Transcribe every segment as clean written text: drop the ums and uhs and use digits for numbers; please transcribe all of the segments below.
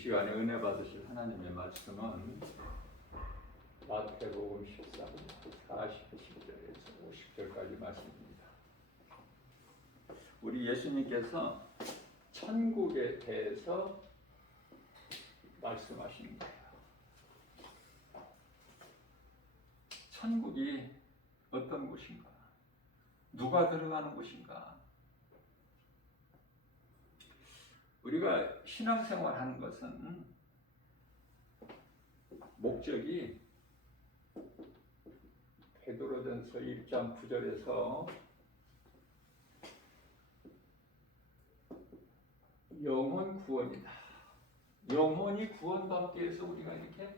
시간에 은혜 받으실 하나님의 말씀은 마태복음 13장 47절에서 50절까지 말씀입니다. 우리 예수님께서 천국에 대해서 말씀하시는 거예요. 천국이 어떤 곳인가? 누가 들어가는 곳인가? 우리가 신앙생활 하는 것은 목적이 베드로전서 1장 9절에서 영혼 구원이다. 영혼이 구원받기 위해서 우리가 이렇게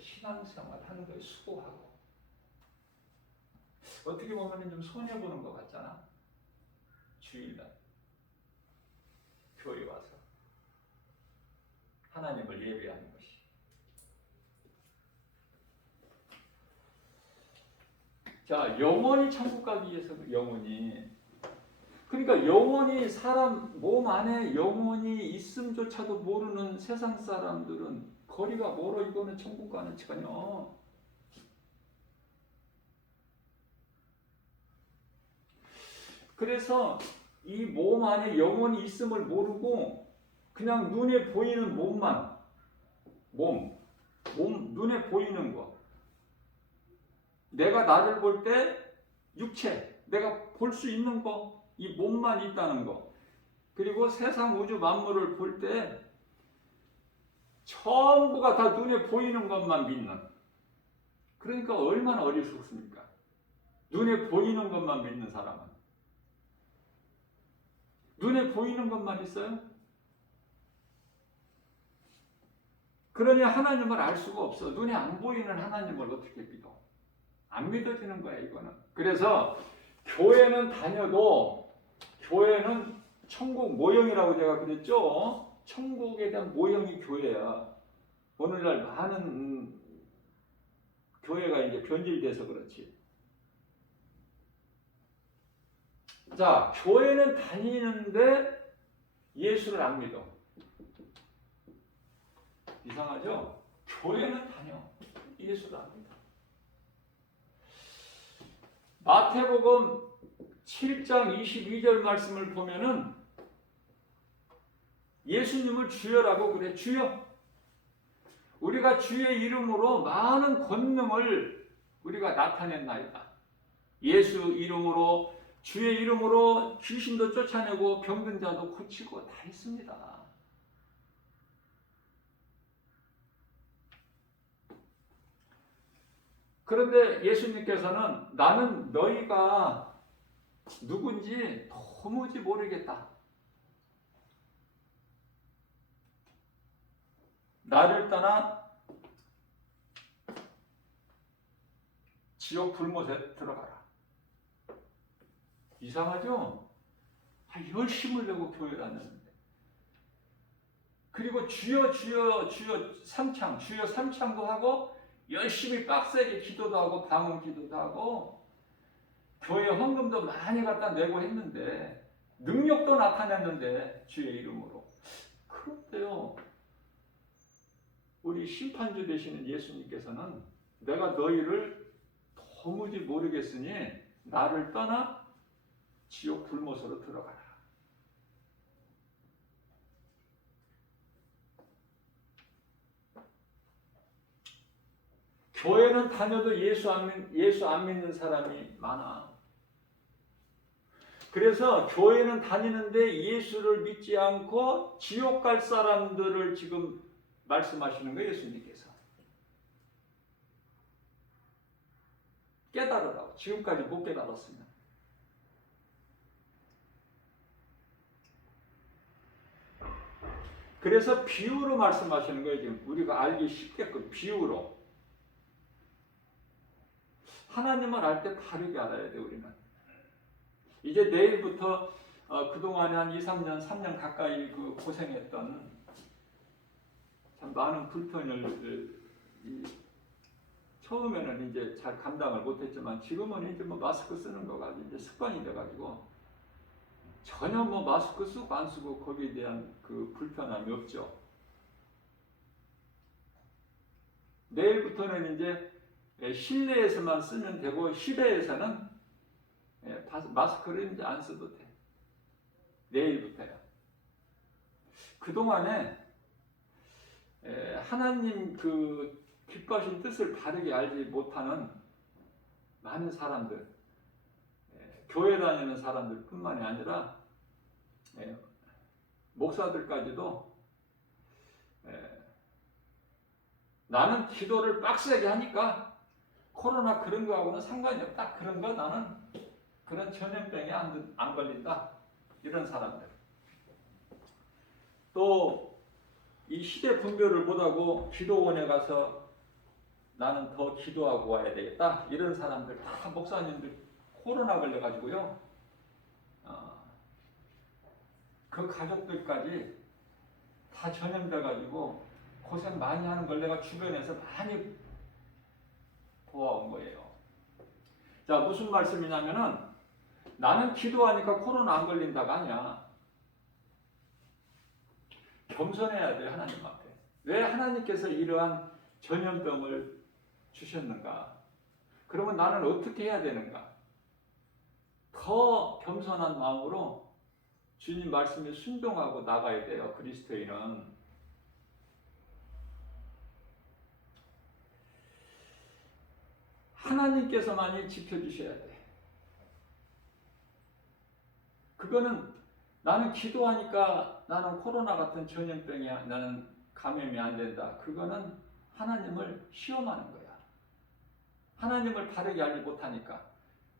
신앙생활 하는 거에 수고하고, 어떻게 보면 좀 손해보는 것 같잖아. 주일날 교회 와서 하나님을 예배하는 것이. 자, 영원히 천국 가기 위해서 그러니까 영원히 사람 몸 안에 영원히 있음조차도 모르는 세상 사람들은 거리가 멀어. 이거는 천국 가는 전혀. 그래서 이 몸 안에 영혼이 있음을 모르고 그냥 눈에 보이는 몸만, 몸 눈에 보이는 거, 내가 나를 볼 때 육체, 내가 볼 수 있는 거, 이 몸만 있다는 거, 그리고 세상 우주 만물을 볼 때 전부가 다 눈에 보이는 것만 믿는, 그러니까 얼마나 어리석습니까? 눈에 보이는 것만 믿는 사람은. 눈에 보이는 것만 있어요? 그러니 하나님을 알 수가 없어. 눈에 안 보이는 하나님을 어떻게 믿어? 안 믿어지는 거야, 이거는. 그래서 교회는 다녀도, 교회는 천국 모형이라고 제가 그랬죠? 천국에 대한 모형이 교회야. 오늘날 많은 교회가 이제 변질돼서 그렇지. 자, 교회는 다니는데 예수를 안 믿어. 이상하죠? 교회는 다녀, 예수를 안 믿어. 마태복음 7장 22절 말씀을 보면은 예수님을 주여라고 그래. 주여. 우리가 주의 이름으로 많은 권능을 우리가 나타냈나이다. 예수 이름으로, 주의 이름으로 귀신도 쫓아내고 병든 자도 고치고 다 했습니다. 그런데 예수님께서는 나는 너희가 누군지 도무지 모르겠다. 나를 떠나 지옥 불못에 들어가라. 이상하죠? 열심을 내고 교회를 다녔는데, 그리고 주여 주여 주여 삼창, 주여 삼창도 하고 열심히 빡세게 기도도 하고 방언 기도도 하고 교회 헌금도 많이 갖다 내고 했는데, 능력도 나타냈는데 주의 이름으로. 그런데요, 우리 심판주 되시는 예수님께서는 내가 너희를 도무지 모르겠으니 나를 떠나 지옥 불못으로 들어가라. 교회는 다녀도 예수 안 믿는 사람이 많아. 그래서 교회는 다니는데 예수를 믿지 않고 지옥 갈 사람들을 지금 말씀하시는 거예요, 예수님께서. 깨달으라고. 지금까지 못 깨달았으면. 그래서 비유로 말씀하시는 거예요, 지금. 우리가 알기 쉽게끔 비유로. 하나님을 알 때 다르게 알아야 돼, 우리는. 이제 내일부터 그동안에 한 2, 3년, 3년 가까이 고생했던 참 많은 불편을 처음에는 이제 잘 감당을 못했지만 지금은 이제 마스크 쓰는 거가 이제 습관이 돼가지고 전혀 마스크 쓰고 안 쓰고 거기에 대한 그 불편함이 없죠. 내일부터는 이제 실내에서만 쓰면 되고 실외에서는 마스크를 이제 안 써도 돼. 내일부터요. 그동안에 하나님 그 기뻐하신 뜻을 바르게 알지 못하는 많은 사람들, 교회 다니는 사람들 뿐만이 아니라 목사들까지도 나는 기도를 빡세게 하니까 코로나 그런 거하고는 상관이 없다. 그런 거 나는 그런 전염병에 안 걸린다. 이런 사람들. 또 이 시대 분별을 못하고 기도원에 가서 나는 더 기도하고 와야 되겠다. 이런 사람들 다 목사님들 코로나 걸려가지고요. 그 가족들까지 다 전염돼가지고 고생 많이 하는 걸 내가 주변에서 많이 보아온 거예요. 자, 무슨 말씀이냐면은 나는 기도하니까 코로나 안 걸린다가 아니야. 겸손해야 돼, 하나님 앞에. 왜 하나님께서 이러한 전염병을 주셨는가? 그러면 나는 어떻게 해야 되는가? 더 겸손한 마음으로 주님 말씀에 순종하고 나가야 돼요, 그리스도인은. 하나님께서만이 지켜주셔야 돼. 그거는 나는 기도하니까 나는 코로나 같은 전염병이 나는 감염이 안 된다. 그거는 하나님을 시험하는 거야. 하나님을 바르게 알지 못하니까.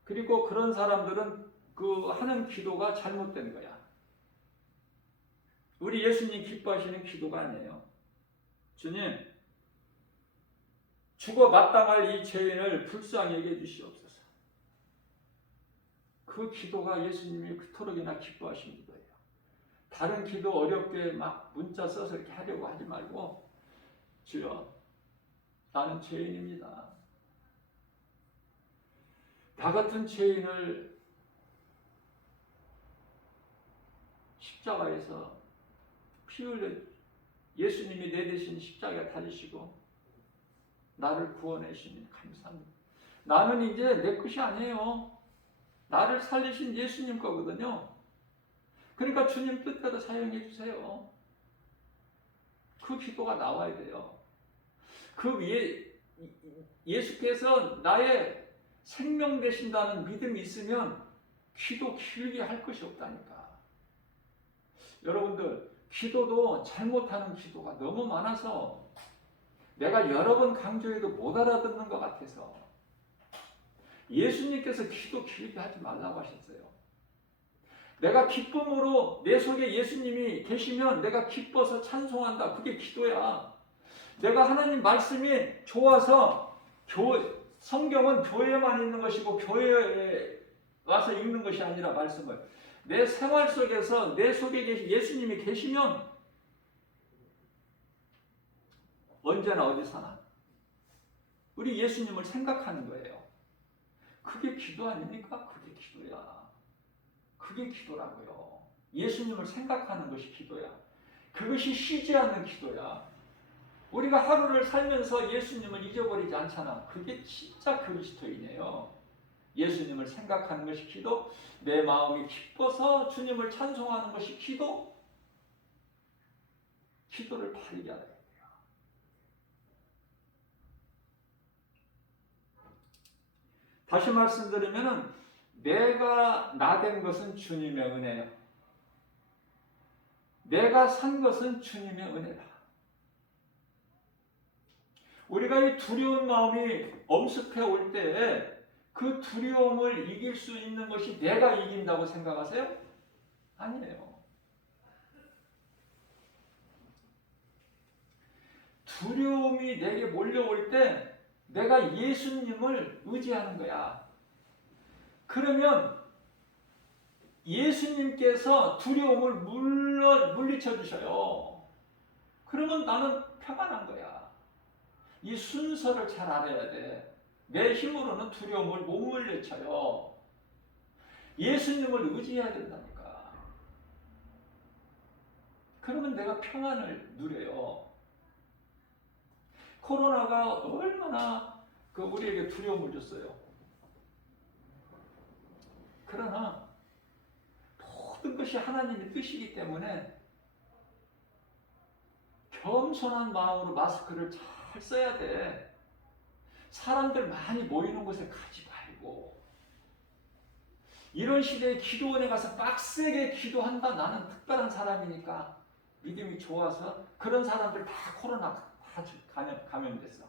그리고 그런 사람들은 그 하는 기도가 잘못된 거야. 우리 예수님 기뻐하시는 기도가 아니에요. 주님, 죽어 마땅할 이 죄인을 불쌍히 여겨 주시옵소서. 그 기도가 예수님이 그토록이나 기뻐하신 기도예요. 다른 기도 어렵게 막 문자 써서 이렇게 하려고 하지 말고, 주여, 나는 죄인입니다. 나 같은 죄인을 십자가에서 피 흘려 예수님이 내 대신 십자가에 달리시고 나를 구원해 주시니 감사합니다. 나는 이제 내 것이 아니에요. 나를 살리신 예수님 거거든요. 그러니까 주님 뜻대로 사용해 주세요. 그 기도가 나와야 돼요. 그 위에 예수께서 나의 생명 되신다는 믿음이 있으면 기도 길게 할 것이 없다니까. 여러분들, 기도도 잘못하는 기도가 너무 많아서 내가 여러 번 강조해도 못 알아듣는 것 같아서 예수님께서 기도 길게 하지 말라고 하셨어요. 내가 기쁨으로 내 속에 예수님이 계시면 내가 기뻐서 찬송한다. 그게 기도야. 내가 하나님 말씀이 좋아서 성경은 교회에만 있는 것이고 교회에 와서 읽는 것이 아니라 말씀을 내 생활 속에서 내 속에 예수님이 계시면 언제나 어디서나 우리 예수님을 생각하는 거예요. 그게 기도 아닙니까? 그게 기도야. 그게 기도라고요. 예수님을 생각하는 것이 기도야. 그것이 쉬지 않는 기도야. 우리가 하루를 살면서 예수님을 잊어버리지 않잖아. 그게 진짜 그리스도인이에요. 예수님을 생각하는 것이 기도, 내 마음이 기뻐서 주님을 찬송하는 것이 기도, 기도를 바르게 알아야 돼요. 다시 말씀드리면은 내가 나 된 것은 주님의 은혜예요. 내가 산 것은 주님의 은혜다. 우리가 이 두려운 마음이 엄습해 올 때 그 두려움을 이길 수 있는 것이 내가 이긴다고 생각하세요? 아니에요. 두려움이 내게 몰려올 때 내가 예수님을 의지하는 거야. 그러면 예수님께서 두려움을 물리쳐 주셔요. 그러면 나는 평안한 거야. 이 순서를 잘 알아야 돼. 내 힘으로는 두려움을 못 물리쳐요. 예수님을 의지해야 된다니까. 그러면 내가 평안을 누려요. 코로나가 얼마나 우리에게 두려움을 줬어요. 그러나 모든 것이 하나님의 뜻이기 때문에 겸손한 마음으로 마스크를 잘 써야 돼. 사람들 많이 모이는 곳에 가지 말고, 이런 시대에 기도원에 가서 빡세게 기도한다. 나는 특별한 사람이니까, 믿음이 좋아서 그런 사람들 다 코로나 다 감염됐어.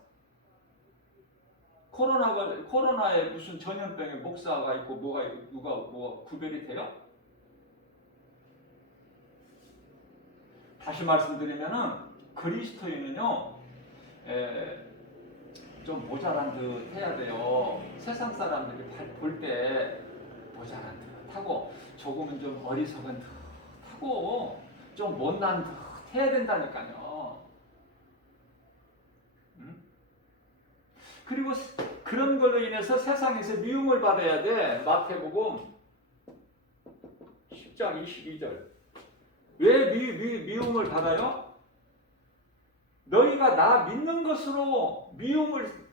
코로나에 무슨 전염병에 목사가 있고 누가 구별이 돼요? 다시 말씀드리면은 그리스도인은요, 좀 모자란 듯 해야 돼요. 세상 사람들이 볼 때 모자란 듯 하고, 조금은 좀 어리석은 듯 하고, 좀 못난 듯 해야 된다니까요. 그리고 그런 걸로 인해서 세상에서 미움을 받아야 돼. 마태복음 10장 22절. 왜 미움을 받아요? 너희가 나 믿는 것으로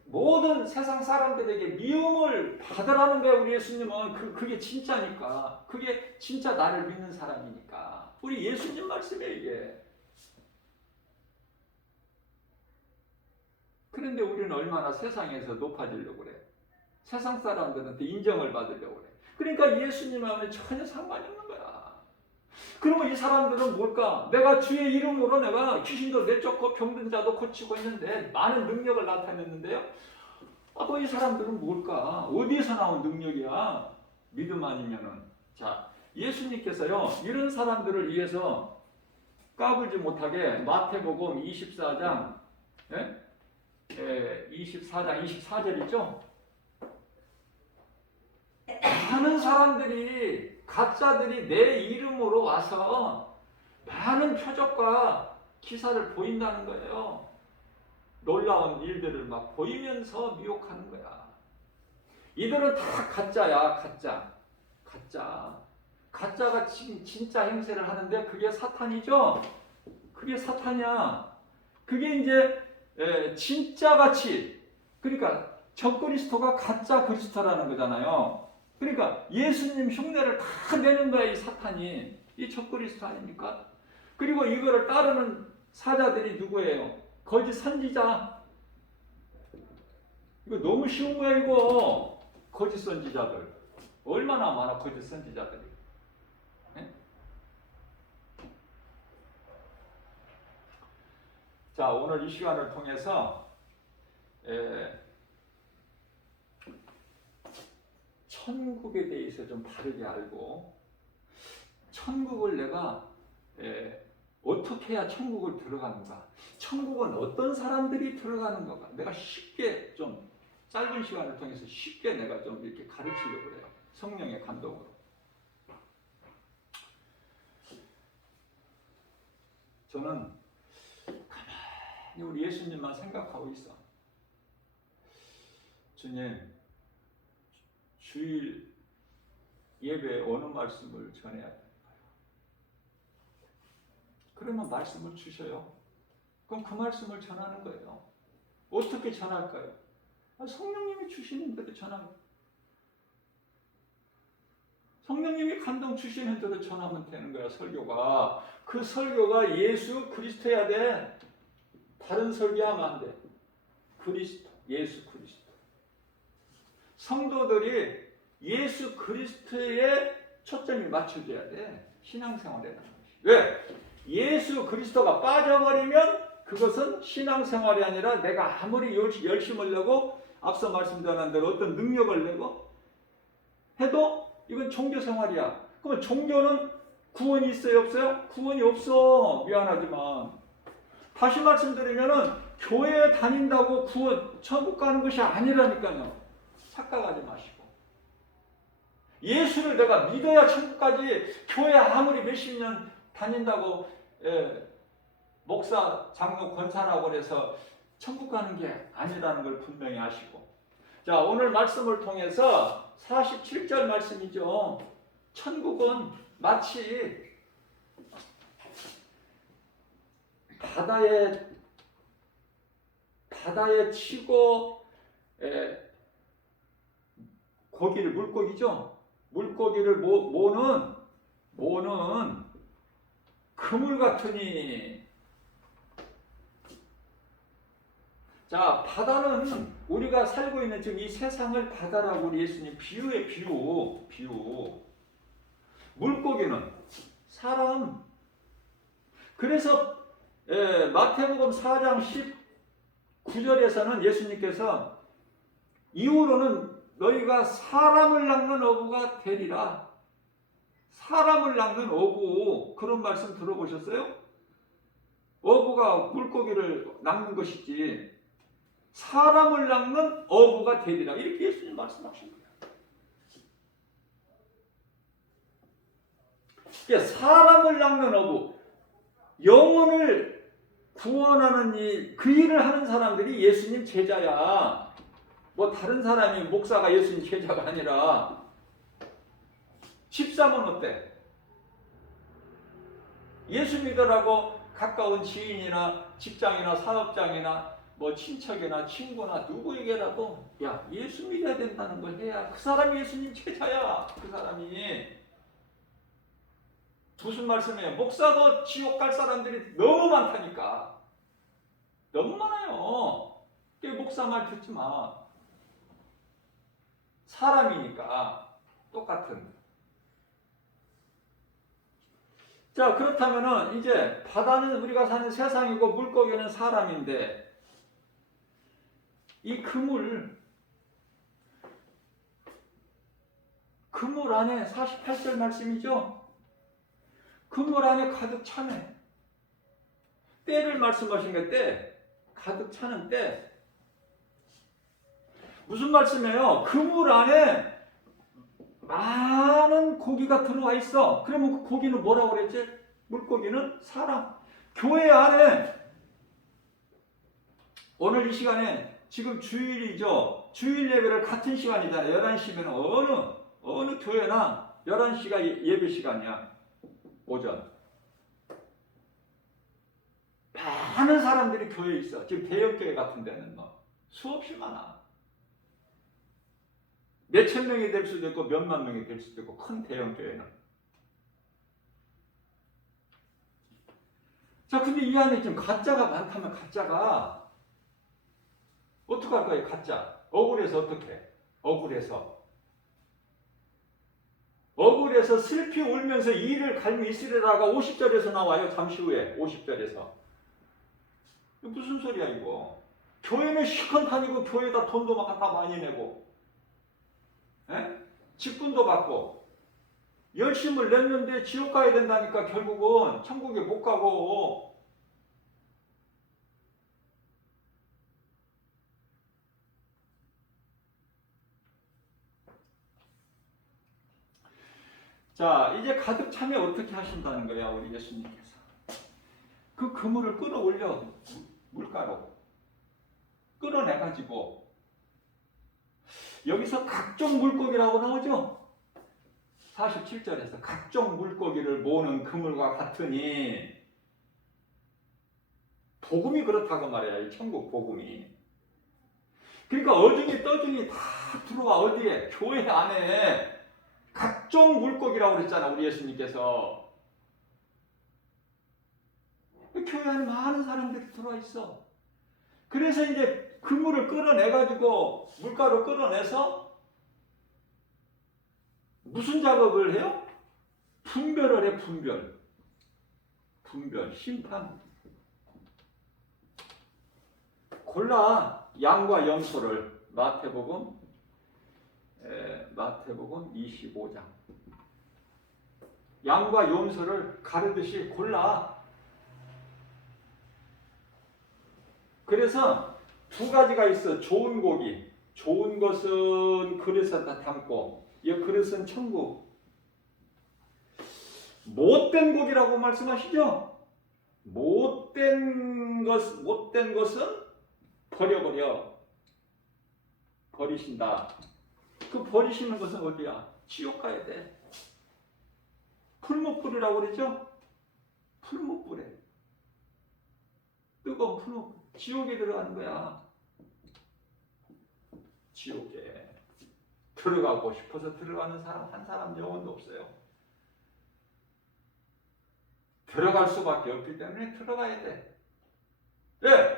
모든 세상 사람들에게 미움을 받으라는 거야. 우리 예수님은 그게 진짜니까. 그게 진짜 나를 믿는 사람이니까. 우리 예수님 말씀이에요, 이게. 그런데 우리는 얼마나 세상에서 높아지려고 그래. 세상 사람들한테 인정을 받으려고 그래. 그러니까 예수님 하면 전혀 상관이 없는 거야. 그러면 이 사람들은 뭘까? 내가 주의 이름으로 내가 귀신도 내쫓고 병든 자도 고치고 있는데, 많은 능력을 나타냈는데요. 또 이 사람들은 뭘까? 어디에서 나온 능력이야? 믿음 아니면은. 자, 예수님께서요, 이런 사람들을 위해서 까불지 못하게 마태복음 24장 24장 24절이죠. 많은 사람들이, 가짜들이 내 이름으로 와서 많은 표적과 기사를 보인다는 거예요. 놀라운 일들을 막 보이면서 미혹하는 거야. 이들은 다 가짜야, 가짜. 가짜가 진짜 행세를 하는데 그게 사탄이죠. 그게 사탄이야. 그게 이제 진짜 가치. 그러니까 적그리스도가 가짜 그리스도라는 거잖아요. 그러니까 예수님 흉내를 다 내는 거야, 이 사탄이. 이 적그리스도 아닙니까? 그리고 이거를 따르는 사자들이 누구예요? 거짓 선지자. 이거 너무 쉬운 거야, 이거. 거짓 선지자들. 얼마나 많아, 거짓 선지자들이. 네? 자, 오늘 이 시간을 통해서 천국에 대해서 좀 바르게 알고, 천국을 내가 어떻게 해야 천국을 들어가는가, 천국은 어떤 사람들이 들어가는 건가, 내가 쉽게 좀 짧은 시간을 통해서 쉽게 내가 좀 이렇게 가르치려고 그래요. 성령의 감동으로. 저는 가만히 우리 예수님만 생각하고 있어. 주님, 주일 예배에 어느 말씀을 전해야 될까요? 그러면 말씀을 주셔요. 그럼 그 말씀을 전하는 거예요. 어떻게 전할까요? 성령님이 주시는 대로 전하면, 성령님이 감동 주시는 대로 전하면 되는 거야, 설교가. 그 설교가 예수 그리스도여야 돼. 다른 설교하면 안 돼. 그리스도, 예수 그리스도. 성도들이 예수 그리스도에 초점이 맞춰져야 돼. 신앙생활이라는 것이. 왜? 예수 그리스도가 빠져버리면 그것은 신앙생활이 아니라, 내가 아무리 열심을 내고 앞서 말씀드린 대로 어떤 능력을 내고 해도 이건 종교생활이야. 그러면 종교는 구원이 있어요, 없어요? 구원이 없어. 미안하지만. 다시 말씀드리면은 교회에 다닌다고 구원, 천국 가는 것이 아니라니까요. 착각하지 마시고. 예수를 내가 믿어야 천국까지. 교회 아무리 몇십 년 다닌다고 목사, 장로, 권사라고 해서 천국 가는 게 아니라는 걸 분명히 아시고. 자, 오늘 말씀을 통해서 47절 말씀이죠. 천국은 마치 바다에 치고 고기를 물고기죠. 물고기를 모는 그물 같으니. 자, 바다는 우리가 살고 있는 지금 이 세상을 바다라고 우리 예수님 비유해. 비유. 물고기는 사람. 그래서 마태복음 4장 19절에서는 예수님께서 이후로는 너희가 사람을 낚는 어부가 되리라. 사람을 낚는 어부, 그런 말씀 들어보셨어요? 어부가 물고기를 낚는 것이지 사람을 낚는 어부가 되리라. 이렇게 예수님 말씀하신 거예요. 그러니까 사람을 낚는 어부, 영혼을 구원하는 일, 그 일을 하는 사람들이 예수님 제자야. 뭐 다른 사람이 목사가 예수님 제자가 아니라. 집사면 어때? 예수 믿으라고 가까운 지인이나 직장이나 사업장이나 뭐 친척이나 친구나 누구에게라도 야, 예수 믿어야 된다는 걸 해야 그 사람이 예수님 제자야. 그 사람이. 무슨 말씀이에요? 목사도 지옥 갈 사람들이 너무 많다니까. 너무 많아요. 목사 말 듣지 마. 사람이니까 똑같은. 자, 그렇다면은 이제 바다는 우리가 사는 세상이고 물고기는 사람인데 이 그물 안에 48절 말씀이죠. 그물 안에 가득 차네. 때를 말씀하신 게 때. 가득 차는 때. 무슨 말씀이에요? 그물 안에 많은 고기가 들어와 있어. 그러면 그 고기는 뭐라고 그랬지? 물고기는 사람. 교회 안에 오늘 이 시간에 지금 주일이죠. 주일 예배를 같은 시간이잖아요. 11시면 어느 교회나 11시가 예배 시간이야. 오전. 많은 사람들이 교회에 있어. 지금 대형교회 같은 데는 뭐 수없이 많아. 몇천 명이 될 수도 있고 몇만 명이 될 수도 있고 큰 대형교회는. 자, 근데 이 안에 지금 가짜가 많다면 가짜가 어떻게 할 거예요? 가짜. 억울해서 어떻게? 억울해서 슬피 울면서 이를 갈며 있으리라가 50절에서 나와요. 잠시 후에 50절에서. 무슨 소리야 이거? 교회는 실컷 다니고 교회에다 돈도 막 다 많이 내고 직분도 받고 열심을 냈는데 지옥 가야 된다니까. 결국은 천국에 못 가고. 자, 이제 가득 차면 어떻게 하신다는 거야 우리 예수님께서. 그 그물을 끌어올려. 물가로 끌어내가지고 여기서 각종 물고기라고 나오죠. 47절에서 각종 물고기를 모으는 그물과 같으니. 복음이 그렇다고 말이야. 이 천국 복음이. 그러니까 어중이 떠중이 다 들어와. 어디에? 교회 안에. 각종 물고기라고 그랬잖아 우리 예수님께서. 교회 안에 많은 사람들이 들어와 있어. 그래서 이제 그물을 끌어내가지고 물가로 끌어내서 무슨 작업을 해요? 분별을 해. 분별, 심판. 골라 양과 염소를. 마태복음 25장. 양과 염소를 가르듯이 골라. 그래서 두 가지가 있어. 좋은 고기. 좋은 것은 그릇에 다 담고 이 그릇은 천국. 못된 고기라고 말씀하시죠? 못된 것은 버리신다. 그 버리시는 것은 어디야? 지옥 가야 돼. 풀무불이라고 그랬죠? 풀무불에 뜨거운 풀무불. 지옥에 들어가는 거야. 지옥에 들어가고 싶어서 들어가는 사람 한 사람 영혼도 없어요. 들어갈 수밖에 없기 때문에 들어가야 돼. 왜?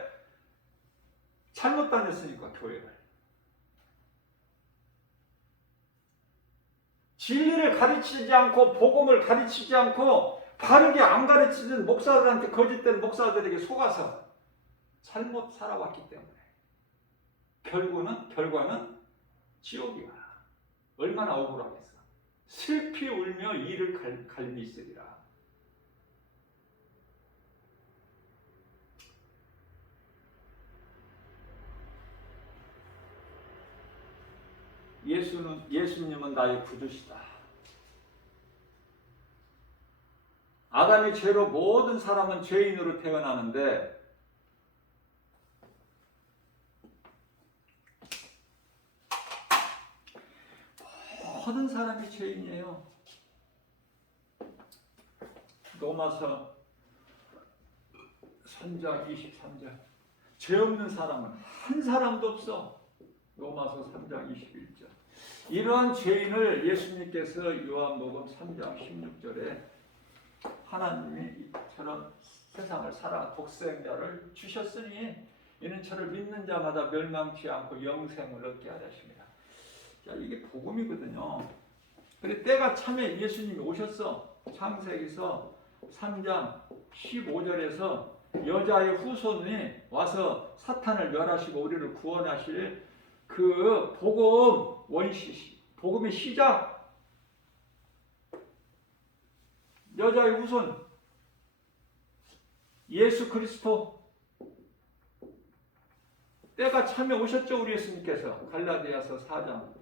잘못 다녔으니까 교회를. 진리를 가르치지 않고 복음을 가르치지 않고 바르게 안 가르치는 목사들한테 거짓된 목사들에게 속아서 잘못 살아왔기 때문에 결과는 지옥이야. 얼마나 억울하겠어. 슬피 울며 이를 갈미쓰리라. 예수님은 나의 구주시다. 아담의 죄로 모든 사람은 죄인으로 태어나는데 모든 사람이 죄인이에요. 로마서 3장 23절 죄 없는 사람은 한 사람도 없어. 로마서 3장 21절. 이러한 죄인을 예수님께서 요한복음 3장 16절에 하나님이 저런 세상을 살아 독생자를 주셨으니 이는 저를 믿는 자마다 멸망치 않고 영생을 얻게 하려 하십니다. 자, 이게 복음이거든요. 근데 때가 참에 예수님이 오셨어. 창세기서 3장 15절에서 여자의 후손이 와서 사탄을 멸하시고 우리를 구원하실 그 복음의 시작. 여자의 후손 예수 그리스도. 때가 참에 오셨죠. 우리 예수님께서. 갈라디아서 4장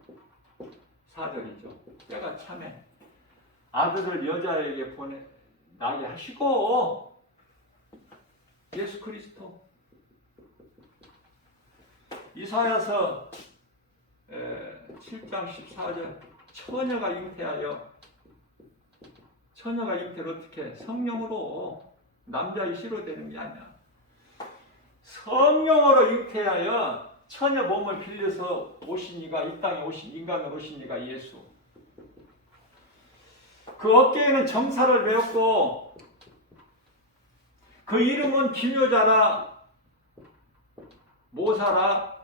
4절이죠. 때가 참에 아들을 여자에게 나게 하시고 예수 그리스도. 이사야서 7장 14절 처녀가 잉태하여 처녀가 잉태를 어떻게 성령으로 남자의 씨로 되는 게 아니야. 성령으로 잉태하여 처녀 몸을 빌려서 오신 이가 이 땅에 오신 인간으로 오신 이가 예수. 그 어깨에는 정사를 메었고 그 이름은 기묘자라 모사라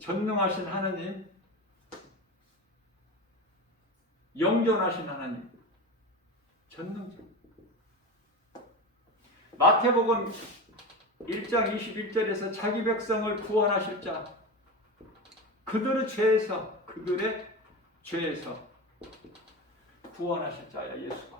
전능하신 하나님, 영존하신 하나님, 전능자. 마태복음 1장 21절에서 자기 백성을 구원하실 자, 그들의 죄에서 구원하실 자야 예수가.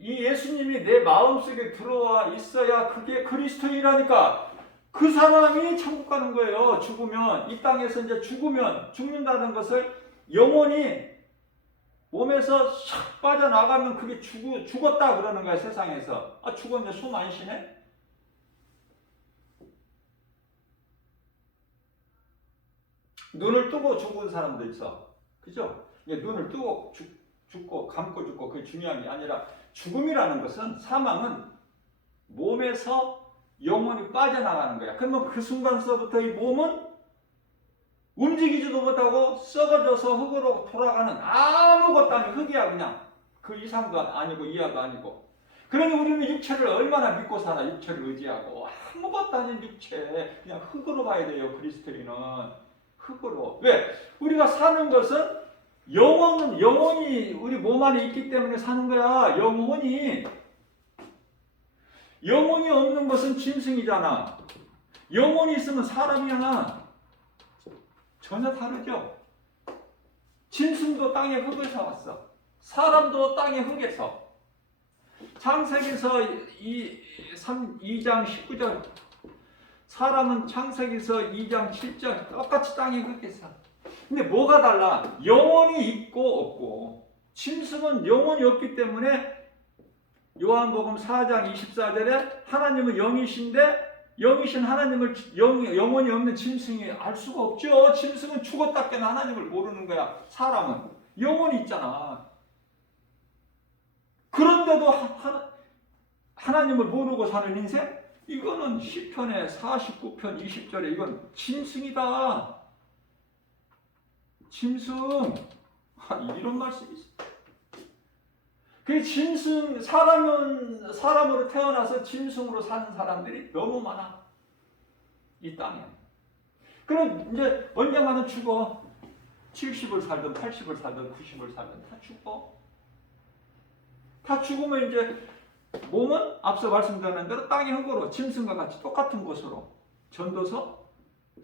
이 예수님이 내 마음속에 들어와 있어야 그게 그리스도인이라니까. 그 사람이 천국 가는 거예요. 죽으면, 이 땅에서 이제 죽는다는 것을 영혼이 몸에서 샥 빠져나가면 그게 죽었다 그러는 거야, 세상에서. 아, 죽었네, 숨 안 쉬네? 눈을 뜨고 죽은 사람도 있어. 그죠? 눈을 뜨고 죽고, 감고 죽고, 그게 중요한 게 아니라, 죽음이라는 것은, 사망은 몸에서 영혼이 빠져나가는 거야. 그러면 그 순간서부터 이 몸은 움직이지도 못하고 썩어져서 흙으로 돌아가는 아무것도 아닌 흙이야. 그냥 그 이상도 아니고 이하도 아니고. 그러니 우리는 육체를 얼마나 믿고 살아. 육체를 의지하고 아무것도 아닌 육체 그냥 흙으로 봐야 돼요. 그리스도인은 흙으로. 왜? 우리가 사는 것은 영혼이 우리 몸 안에 있기 때문에 사는 거야. 영혼이 없는 것은 짐승이잖아. 영혼이 있으면 사람이야. 전혀 다르죠. 짐승도 땅의 흙에서 왔어. 사람도 땅의 흙에서. 창세기서 2장 19절. 사람은 창세기서 2장 7절. 똑같이 땅의 흙에서. 근데 뭐가 달라? 영혼이 있고 없고. 짐승은 영혼이 없기 때문에 요한복음 4장 24절에 하나님은 영이신데 영이신 하나님을 영혼이 없는 짐승이 알 수가 없죠. 짐승은 죽었다 깨나 하나님을 모르는 거야. 사람은 영혼이 있잖아. 그런데도 하나님을 모르고 사는 인생? 이거는 시편의 49편 20절에 이건 짐승이다. 짐승. 이런 말씀이 있어요. 그 짐승, 사람으로 태어나서 짐승으로 사는 사람들이 너무 많아. 이 땅에. 그럼 이제 언젠가는 죽어. 70을 살든 80을 살든 90을 살든 다 죽어. 다 죽으면 이제 몸은 앞서 말씀드린 대로 땅의 흙으로 짐승과 같이 똑같은 곳으로. 전도서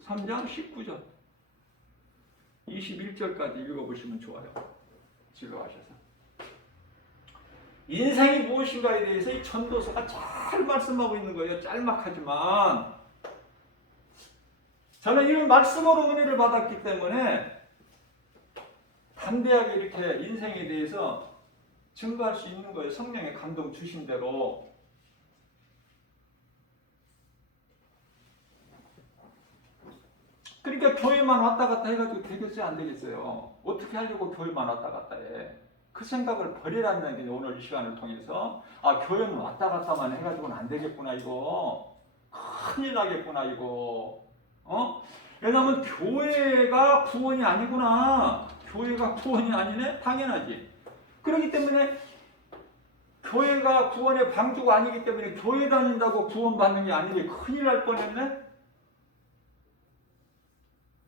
3장 19절 21절까지 읽어보시면 좋아요. 지루하셔서. 인생이 무엇인가에 대해서 이 전도서가 잘 말씀하고 있는 거예요. 짤막하지만 저는 이 말씀으로 은혜를 받았기 때문에 담대하게 이렇게 인생에 대해서 증거할 수 있는 거예요. 성령의 감동 주신 대로. 그러니까 교회만 왔다 갔다 해가지고 되겠어요? 안 되겠어요? 어떻게 하려고 교회만 왔다 갔다 해? 그 생각을 버리라는 게 오늘 이 시간을 통해서 교회만 왔다 갔다만 해가지고는 안 되겠구나 이거. 큰일 나겠구나 이거. 왜냐하면 교회가 구원이 아니구나. 교회가 구원이 아니네? 당연하지. 그렇기 때문에 교회가 구원의 방주가 아니기 때문에 교회 다닌다고 구원받는 게 아니니 큰일 날 뻔했네?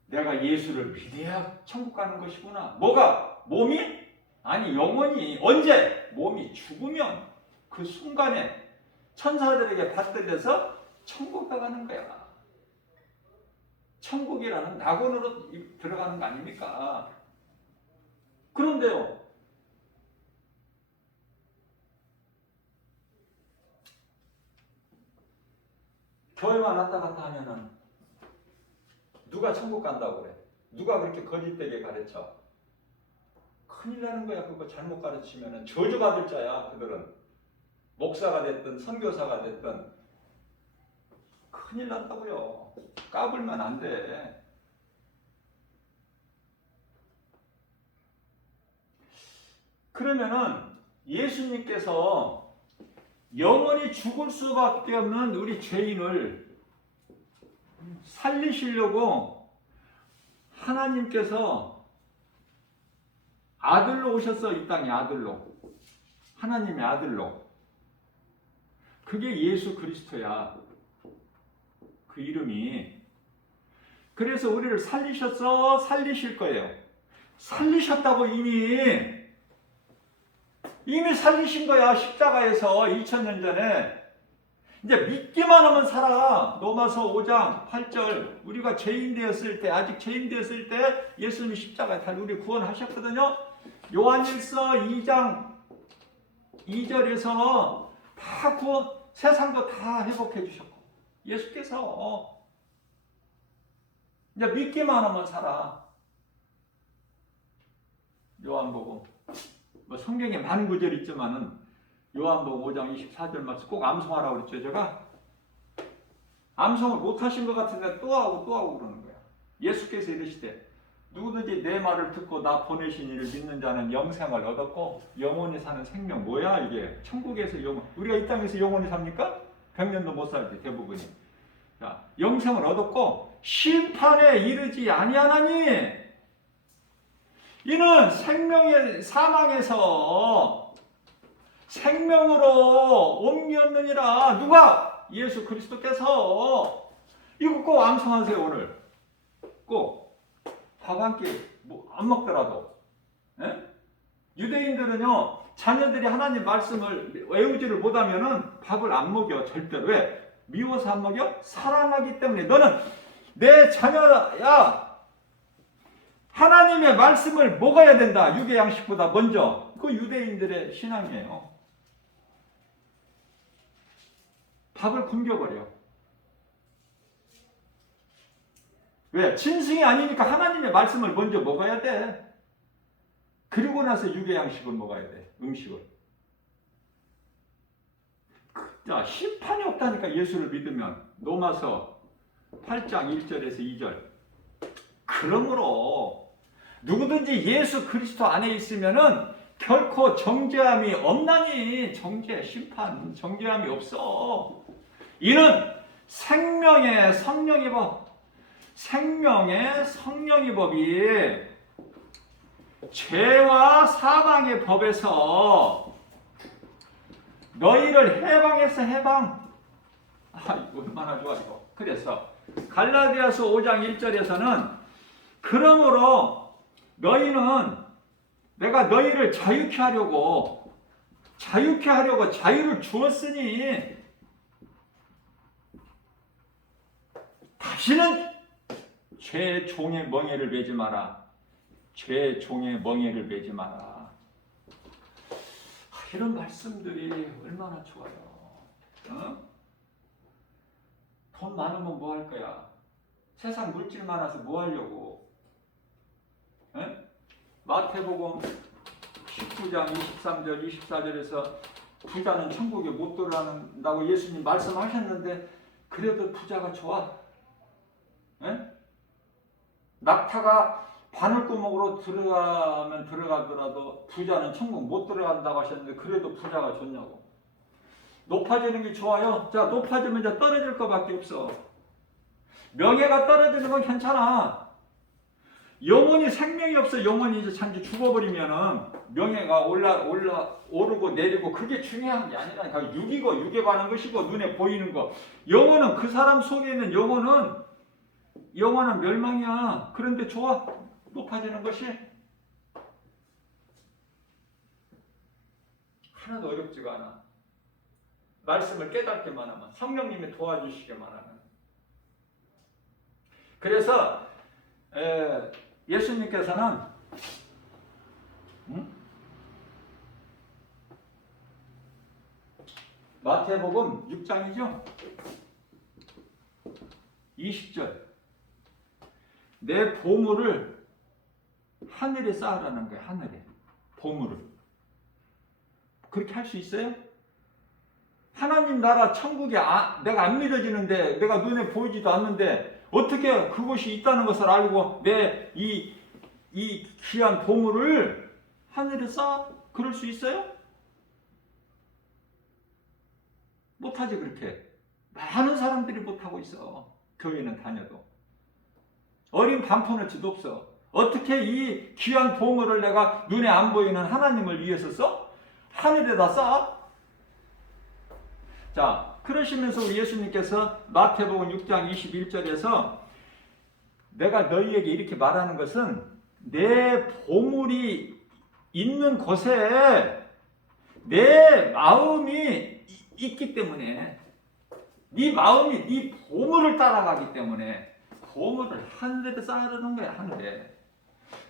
내가 예수를 믿어야 천국 가는 것이구나. 뭐가? 몸이? 아니 영혼이. 언제? 몸이 죽으면 그 순간에 천사들에게 받들려서 천국 가는 거야. 천국이라는 낙원으로 들어가는 거 아닙니까? 그런데요. 교회만 왔다 갔다 하면은 누가 천국 간다고 그래? 누가 그렇게 거짓되게 가르쳐? 큰일 나는 거야. 그거 잘못 가르치면은 저주받을 자야. 그들은 목사가 됐든 선교사가 됐든 큰일 난다고요. 까불면 안 돼. 그러면은 예수님께서 영원히 죽을 수밖에 없는 우리 죄인을 살리시려고 하나님께서 아들로 오셨어. 이 땅에 아들로. 하나님의 아들로. 그게 예수 그리스도야. 그 이름이. 그래서 우리를 살리셨어. 살리실 거예요. 살리셨다고 이미 살리신 거야. 십자가에서 2000년 전에. 이제 믿기만 하면 살아. 로마서 5장 8절. 우리가 죄인 되었을 때, 아직 죄인 되었을 때 예수님이 십자가에 달려 우리 구원하셨거든요. 요한일서 2장 2절에서 다 구원, 세상도 다 회복해 주셨고 예수께서 이제 믿기만 하면 살아. 요한복음. 뭐 성경에 많은 구절 있지만은 요한복음 5장 24절 말씀 꼭 암송하라고 그랬죠. 제가 암송을 못하신 것 같은데 또 하고 그러는 거야. 예수께서 이르시되 누구든지 내 말을 듣고 나 보내신 이를 믿는 자는 영생을 얻었고 영원히 사는 생명. 뭐야 이게? 천국에서 영원. 우리가 이 땅에서 영원히 삽니까? 100년도 못 살지 대부분이. 자, 영생을 얻었고 심판에 이르지 아니하나니 이는 생명의 사망에서 생명으로 옮겼느니라. 누가? 예수 그리스도께서. 이거 꼭 암송하세요. 오늘 꼭 밥 한 끼 안 먹더라도. 예? 유대인들은요 자녀들이 하나님 말씀을 외우지를 못하면은 밥을 안 먹여. 절대로. 왜? 미워서 안 먹여? 사랑하기 때문에. 너는 내 자녀야. 하나님의 말씀을 먹어야 된다. 육의 양식보다 먼저. 그 유대인들의 신앙이에요. 밥을 굶겨버려. 왜? 짐승이 아니니까 하나님의 말씀을 먼저 먹어야 돼. 그리고 나서 육의 양식을 먹어야 돼. 음식을. 자, 심판이 없다니까 예수를 믿으면. 로마서 8장 1절에서 2절. 그러므로 누구든지 예수 그리스도 안에 있으면은 결코 정죄함이 없나니. 정죄, 심판, 정죄함이 없어. 이는 생명의 성령의 법, 생명의 성령의 법이 죄와 사망의 법에서 너희를 해방해서 해방. 이거 얼마나 좋아 이거. 그래서 갈라디아서 5장 1절에서는 그러므로 너희는 내가 너희를 자유케 하려고 자유를 주었으니 다시는 죄의 종의 멍에를 매지 마라. 죄의 종의 멍에를 매지 마라. 이런 말씀들이 얼마나 좋아요. 어? 돈 많으면 뭐 할 거야? 세상 물질 많아서 뭐 하려고? 에? 마태복음 19장 23절 24절에서 부자는 천국에 못 들어간다고 예수님 말씀하셨는데 그래도 부자가 좋아? 에? 낙타가 바늘구멍으로 들어가면 들어가더라도 부자는 천국 못 들어간다고 하셨는데 그래도 부자가 좋냐고. 높아지는 게 좋아요. 자, 높아지면 이제 떨어질 것밖에 없어. 명예가 떨어지는 건 괜찮아. 영혼이 생명이 없어. 영혼이 이제 잠시 죽어버리면은 명예가 오르고 내리고 그게 중요한 게 아니라니까. 육이고 육에 관한 것이고 눈에 보이는 거. 영혼은 그 사람 속에 있는 영혼은 멸망이야. 그런데 좋아. 높아지는 것이 하나도 어렵지가 않아. 말씀을 깨닫게만 하면, 성령님이 도와주시게만 하면. 그래서 예수님께서는 마태복음 6장이죠. 20절 내 보물을 하늘에 쌓으라는 거예요. 하늘에 보물을. 그렇게 할 수 있어요? 하나님 나라 천국이 내가 안 믿어지는데, 내가 눈에 보이지도 않는데 어떻게 그곳이 있다는 것을 알고 내 이 귀한 보물을 하늘에 쌓아? 그럴 수 있어요? 못하지. 그렇게 많은 사람들이 못하고 있어. 교회는 다녀도 어린 반포너치도 없어. 어떻게 이 귀한 보물을 내가 눈에 안 보이는 하나님을 위해서 써? 하늘에다 쌓아? 자, 그러시면서 우리 예수님께서 마태복음 6장 21절에서 내가 너희에게 이렇게 말하는 것은 내 보물이 있는 곳에 내 마음이 있기 때문에, 네 마음이 네 보물을 따라가기 때문에 보물을 하늘에 쌓으라는 거야. 하늘에.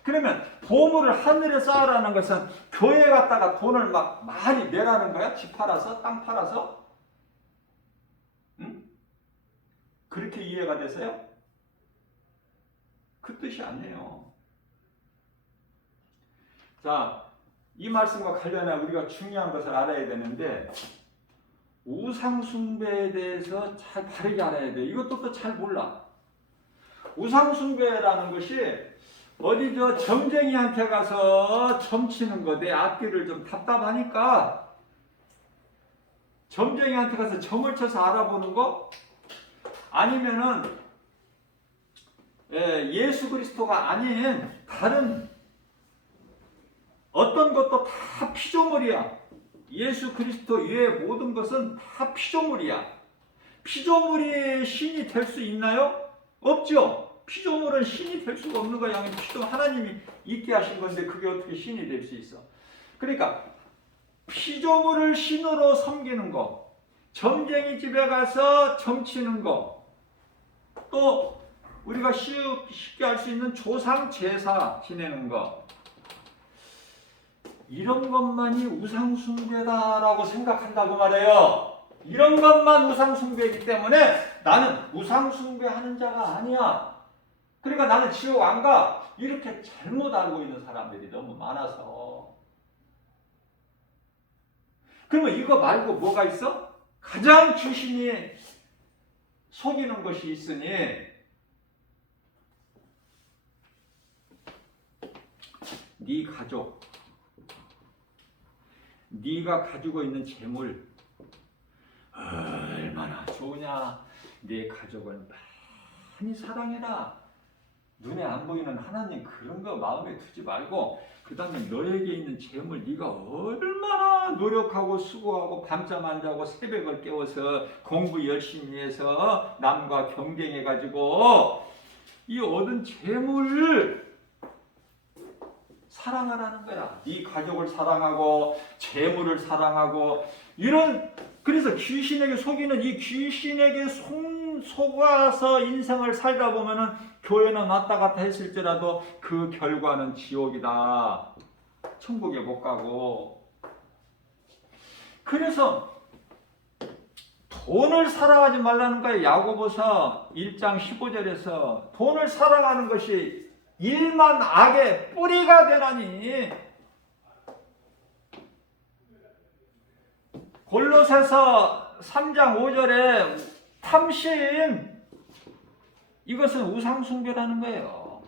그러면 보물을 하늘에 쌓으라는 것은 교회 갔다가 돈을 막 많이 내라는 거야? 집 팔아서? 땅 팔아서? 응? 그렇게 이해가 되세요? 그 뜻이 아니에요. 자, 이 말씀과 관련해 우리가 중요한 것을 알아야 되는데, 우상숭배에 대해서 잘 바르게 알아야 돼. 이것도 또 잘 몰라. 우상숭배라는 것이 어디 점쟁이한테 가서 점치는 거, 내 앞길을 좀 답답하니까 점쟁이한테 가서 점을 쳐서 알아보는 거, 아니면은 예수 그리스도가 아닌 다른 어떤 것도 다 피조물이야. 예수 그리스도 외의 모든 것은 다 피조물이야. 피조물이 신이 될 수 있나요? 없죠. 피조물은 신이 될 수가 없는 거야. 하나님이 있게 하신 건데 그게 어떻게 신이 될 수 있어? 그러니까 피조물을 신으로 섬기는 거, 점쟁이 집에 가서 점치는 거, 또 우리가 쉽게 할 수 있는 조상 제사 지내는 거, 이런 것만이 우상숭배다라고 생각한다고 말해요. 이런 것만 우상숭배이기 때문에 나는 우상숭배하는 자가 아니야. 그러니까 나는 지옥 안 가. 이렇게 잘못 알고 있는 사람들이 너무 많아서. 그러면 이거 말고 뭐가 있어? 가장 귀신이 속이는 것이 있으니 네 가족, 네가 가지고 있는 재물 얼마나 좋으냐. 네 가족을 많이 사랑해라. 눈에 안 보이는 하나님 그런 거 마음에 두지 말고 그 다음에 너에게 있는 재물 네가 얼마나 노력하고 수고하고 밤잠 안 자고 새벽을 깨워서 공부 열심히 해서 남과 경쟁해가지고 이 얻은 재물을 사랑하라는 거야. 네 가족을 사랑하고 재물을 사랑하고 이런. 그래서 귀신에게 속이는 이 귀신에게 속아서 인생을 살다 보면은 교회는 왔다 갔다 했을지라도 그 결과는 지옥이다. 천국에 못 가고. 그래서 돈을 사랑하지 말라는 거예요. 야고보서 1장 15절에서 돈을 사랑하는 것이 일만 악의 뿌리가 되나니. 골로새서 3장 5절에 탐심, 이것은 우상숭배라는 거예요.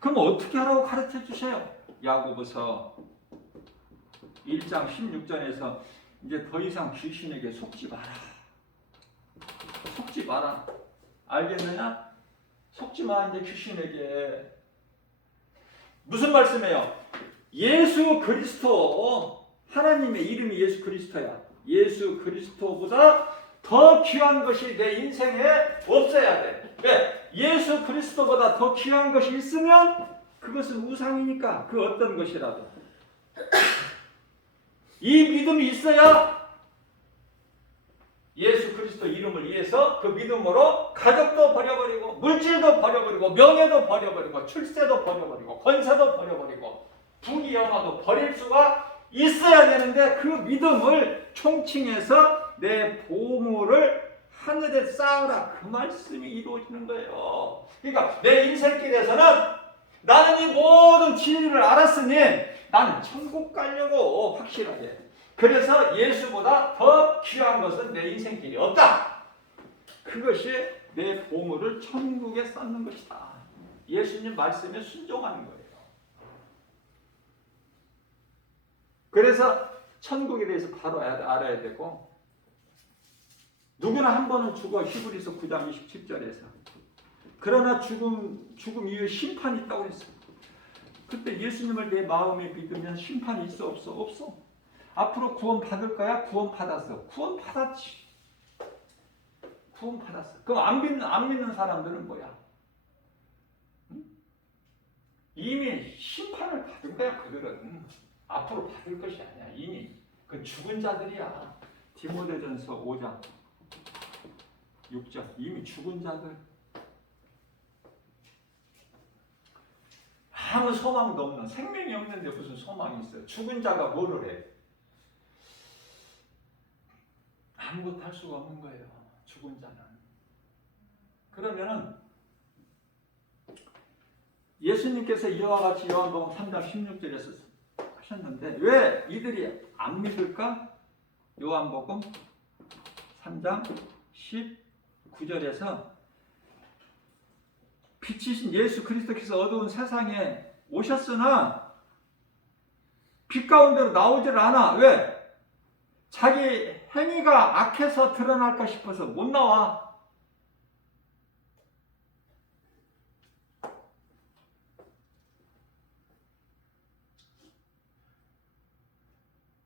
그럼 어떻게 하라고 가르쳐 주세요? 야고보서 1장 16절에서 이제 더 이상 귀신에게 속지 마라. 속지 마라. 알겠느냐? 속지 마, 이제 귀신에게. 무슨 말씀이에요? 예수 그리스도, 하나님의 이름이 예수 그리스도야. 예수 그리스도보다 더 귀한 것이 내 인생에 없어야 돼. 왜? 예수 그리스도보다 더 귀한 것이 있으면 그것은 우상이니까, 그 어떤 것이라도. 이 믿음이 있어야 예수 그리스도 이름을 위해서 그 믿음으로 가족도 버려버리고 물질도 버려버리고 명예도 버려버리고 출세도 버려버리고 권세도 버려버리고 부귀영화도 버릴 수가 있어야 되는데, 그 믿음을 총칭해서 내 보물을 하늘에 쌓으라, 그 말씀이 이루어지는 거예요. 그러니까 내 인생길에서는 나는 이 모든 진리를 알았으니 나는 천국 가려고 확실하게. 그래서 예수보다 더 귀한 것은 내 인생길이 없다. 그것이 내 보물을 천국에 쌓는 것이다. 예수님 말씀에 순종하는 거예요. 그래서 천국에 대해서 바로 알아야 되고, 누구나 한 번은 죽어. 히브리서 9장 27절에서. 그러나 죽음 이후에 심판이 있다고 했어요. 그때 예수님을 내 마음에 믿으면 심판이 있어 없어? 없어. 앞으로 구원 받을 거야? 구원 받았어. 구원 받았지. 구원 받았어. 그럼 안 믿는 사람들은 뭐야? 응? 이미 심판을 받은 거야. 그들은 앞으로 받을 것이 아니야. 이미 그 죽은 자들이야. 디모데전서 5장 6절. 이미 죽은 자들. 아무 소망도 없는, 생명이 없는데 무슨 소망이 있어요? 죽은 자가 뭐를 해? 아무것도 할 수가 없는 거예요. 죽은 자는. 그러면은 예수님께서 이와 같이 요한복음 3장 16절에서 하셨는데 왜 이들이 안 믿을까? 요한복음 3장 19절에서 빛이신 예수 그리스도께서 어두운 세상에 오셨으나 빛 가운데로 나오질 않아. 왜? 자기 행위가 악해서 드러날까 싶어서 못 나와.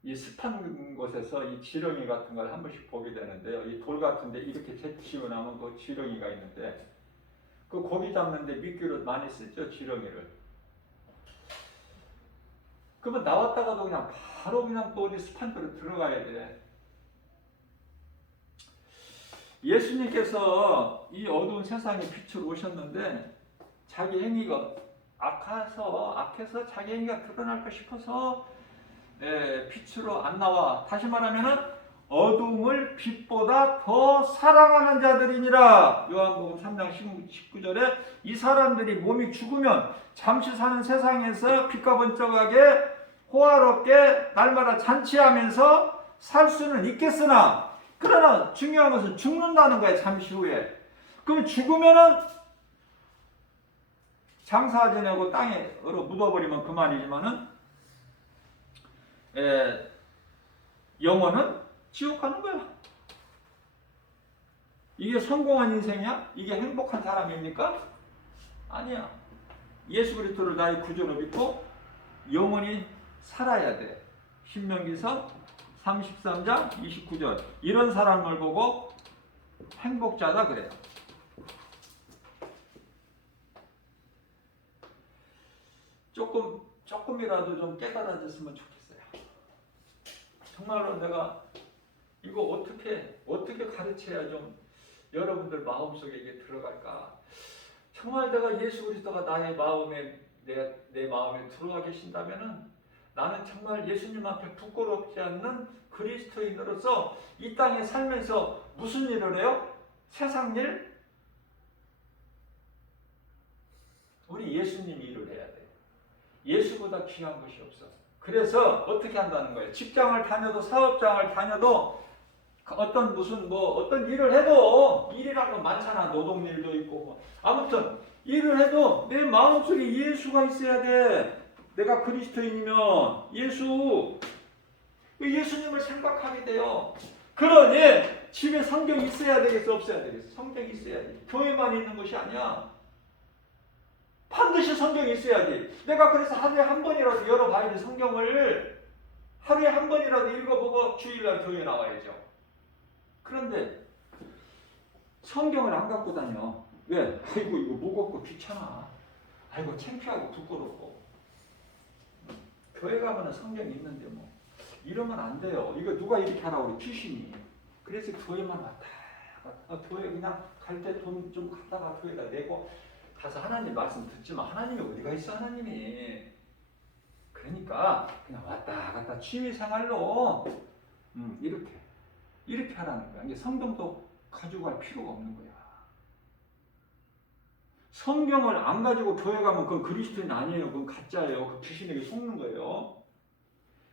이 습한 곳에서 이 지렁이 같은 걸 한 번씩 보게 되는데요. 이 돌 같은데 이렇게 채치고 나면 그 지렁이가 있는데, 그 고기 잡는데 미끼로 많이 쓰죠, 지렁이를. 그러면 나왔다가도 그냥 바로 그냥 또 어디 습한 데로 들어가야 돼. 예수님께서 이 어두운 세상에 빛으로 오셨는데 자기 행위가 악해서 자기 행위가 드러날까 싶어서 빛으로 안 나와. 다시 말하면은 어둠을 빛보다 더 사랑하는 자들이니라. 요한복음 3장 19절에 이 사람들이 몸이 죽으면 잠시 사는 세상에서 빛과 번쩍하게 호화롭게 날마다 잔치하면서 살 수는 있겠으나, 그러나 중요한 것은 죽는다는 거예요. 잠시 후에. 그럼 죽으면은 장사 지내고 땅에 묻어버리면 그만이지만은 영혼은 지옥 가는 거야. 이게 성공한 인생이야? 이게 행복한 사람입니까? 아니야. 예수 그리스도를 나의 구주로 믿고 영원히 살아야 돼. 신명기서 33장 29절. 이런 사람을 보고 행복자다 그래요. 조금이라도 좀 깨달아졌으면 좋겠어요. 정말로 내가 이거 어떻게 가르쳐야 좀 여러분들 마음속에 이게 들어갈까? 정말 내가 예수 그리스도가 나의 마음에 내 마음에 들어와 계신다면은 나는 정말 예수님 앞에 부끄럽지 않는 그리스도인으로서 이 땅에 살면서 무슨 일을 해요? 세상 일? 우리 예수님 일을 해야 돼. 예수보다 귀한 것이 없어. 그래서 어떻게 한다는 거예요? 직장을 다녀도 사업장을 다녀도 어떤 일을 해도 일이란 건 많잖아. 노동일도 있고 뭐. 아무튼 일을 해도 내 마음속에 예수가 있어야 돼. 내가 그리스도인이면 예수님을 생각하게 돼요. 그러니 집에 성경이 있어야 되겠어, 없어야 되겠어? 성경이 있어야지. 교회만 있는 것이 아니야. 반드시 성경이 있어야지. 내가 그래서 하루에 한 번이라도 열어봐야지. 성경을 하루에 한 번이라도 읽어보고 주일날 교회 나와야죠. 그런데 성경을 안 갖고 다녀. 왜? 아이고 이거 무겁고 귀찮아. 아이고 창피하고 부끄럽고. 교회 가면은 성경이 있는데 뭐 이러면 안 돼요. 이거 누가 이렇게 하라고 그래? 귀신이. 그래서 교회만 왔다 갔다. 교회 그냥 갈 때 돈 좀 갖다가 교회다 내고 가서 하나님 말씀 듣지만 하나님이 어디가 있어 하나님이. 그러니까 그냥 왔다 갔다 취미생활로 이렇게 하라는 거야. 이게 성경도 가지고 갈 필요가 없는 거야. 성경을 안 가지고 교회 가면 그건 그리스도인 아니에요. 그건 가짜예요. 그 귀신에게 속는 거예요.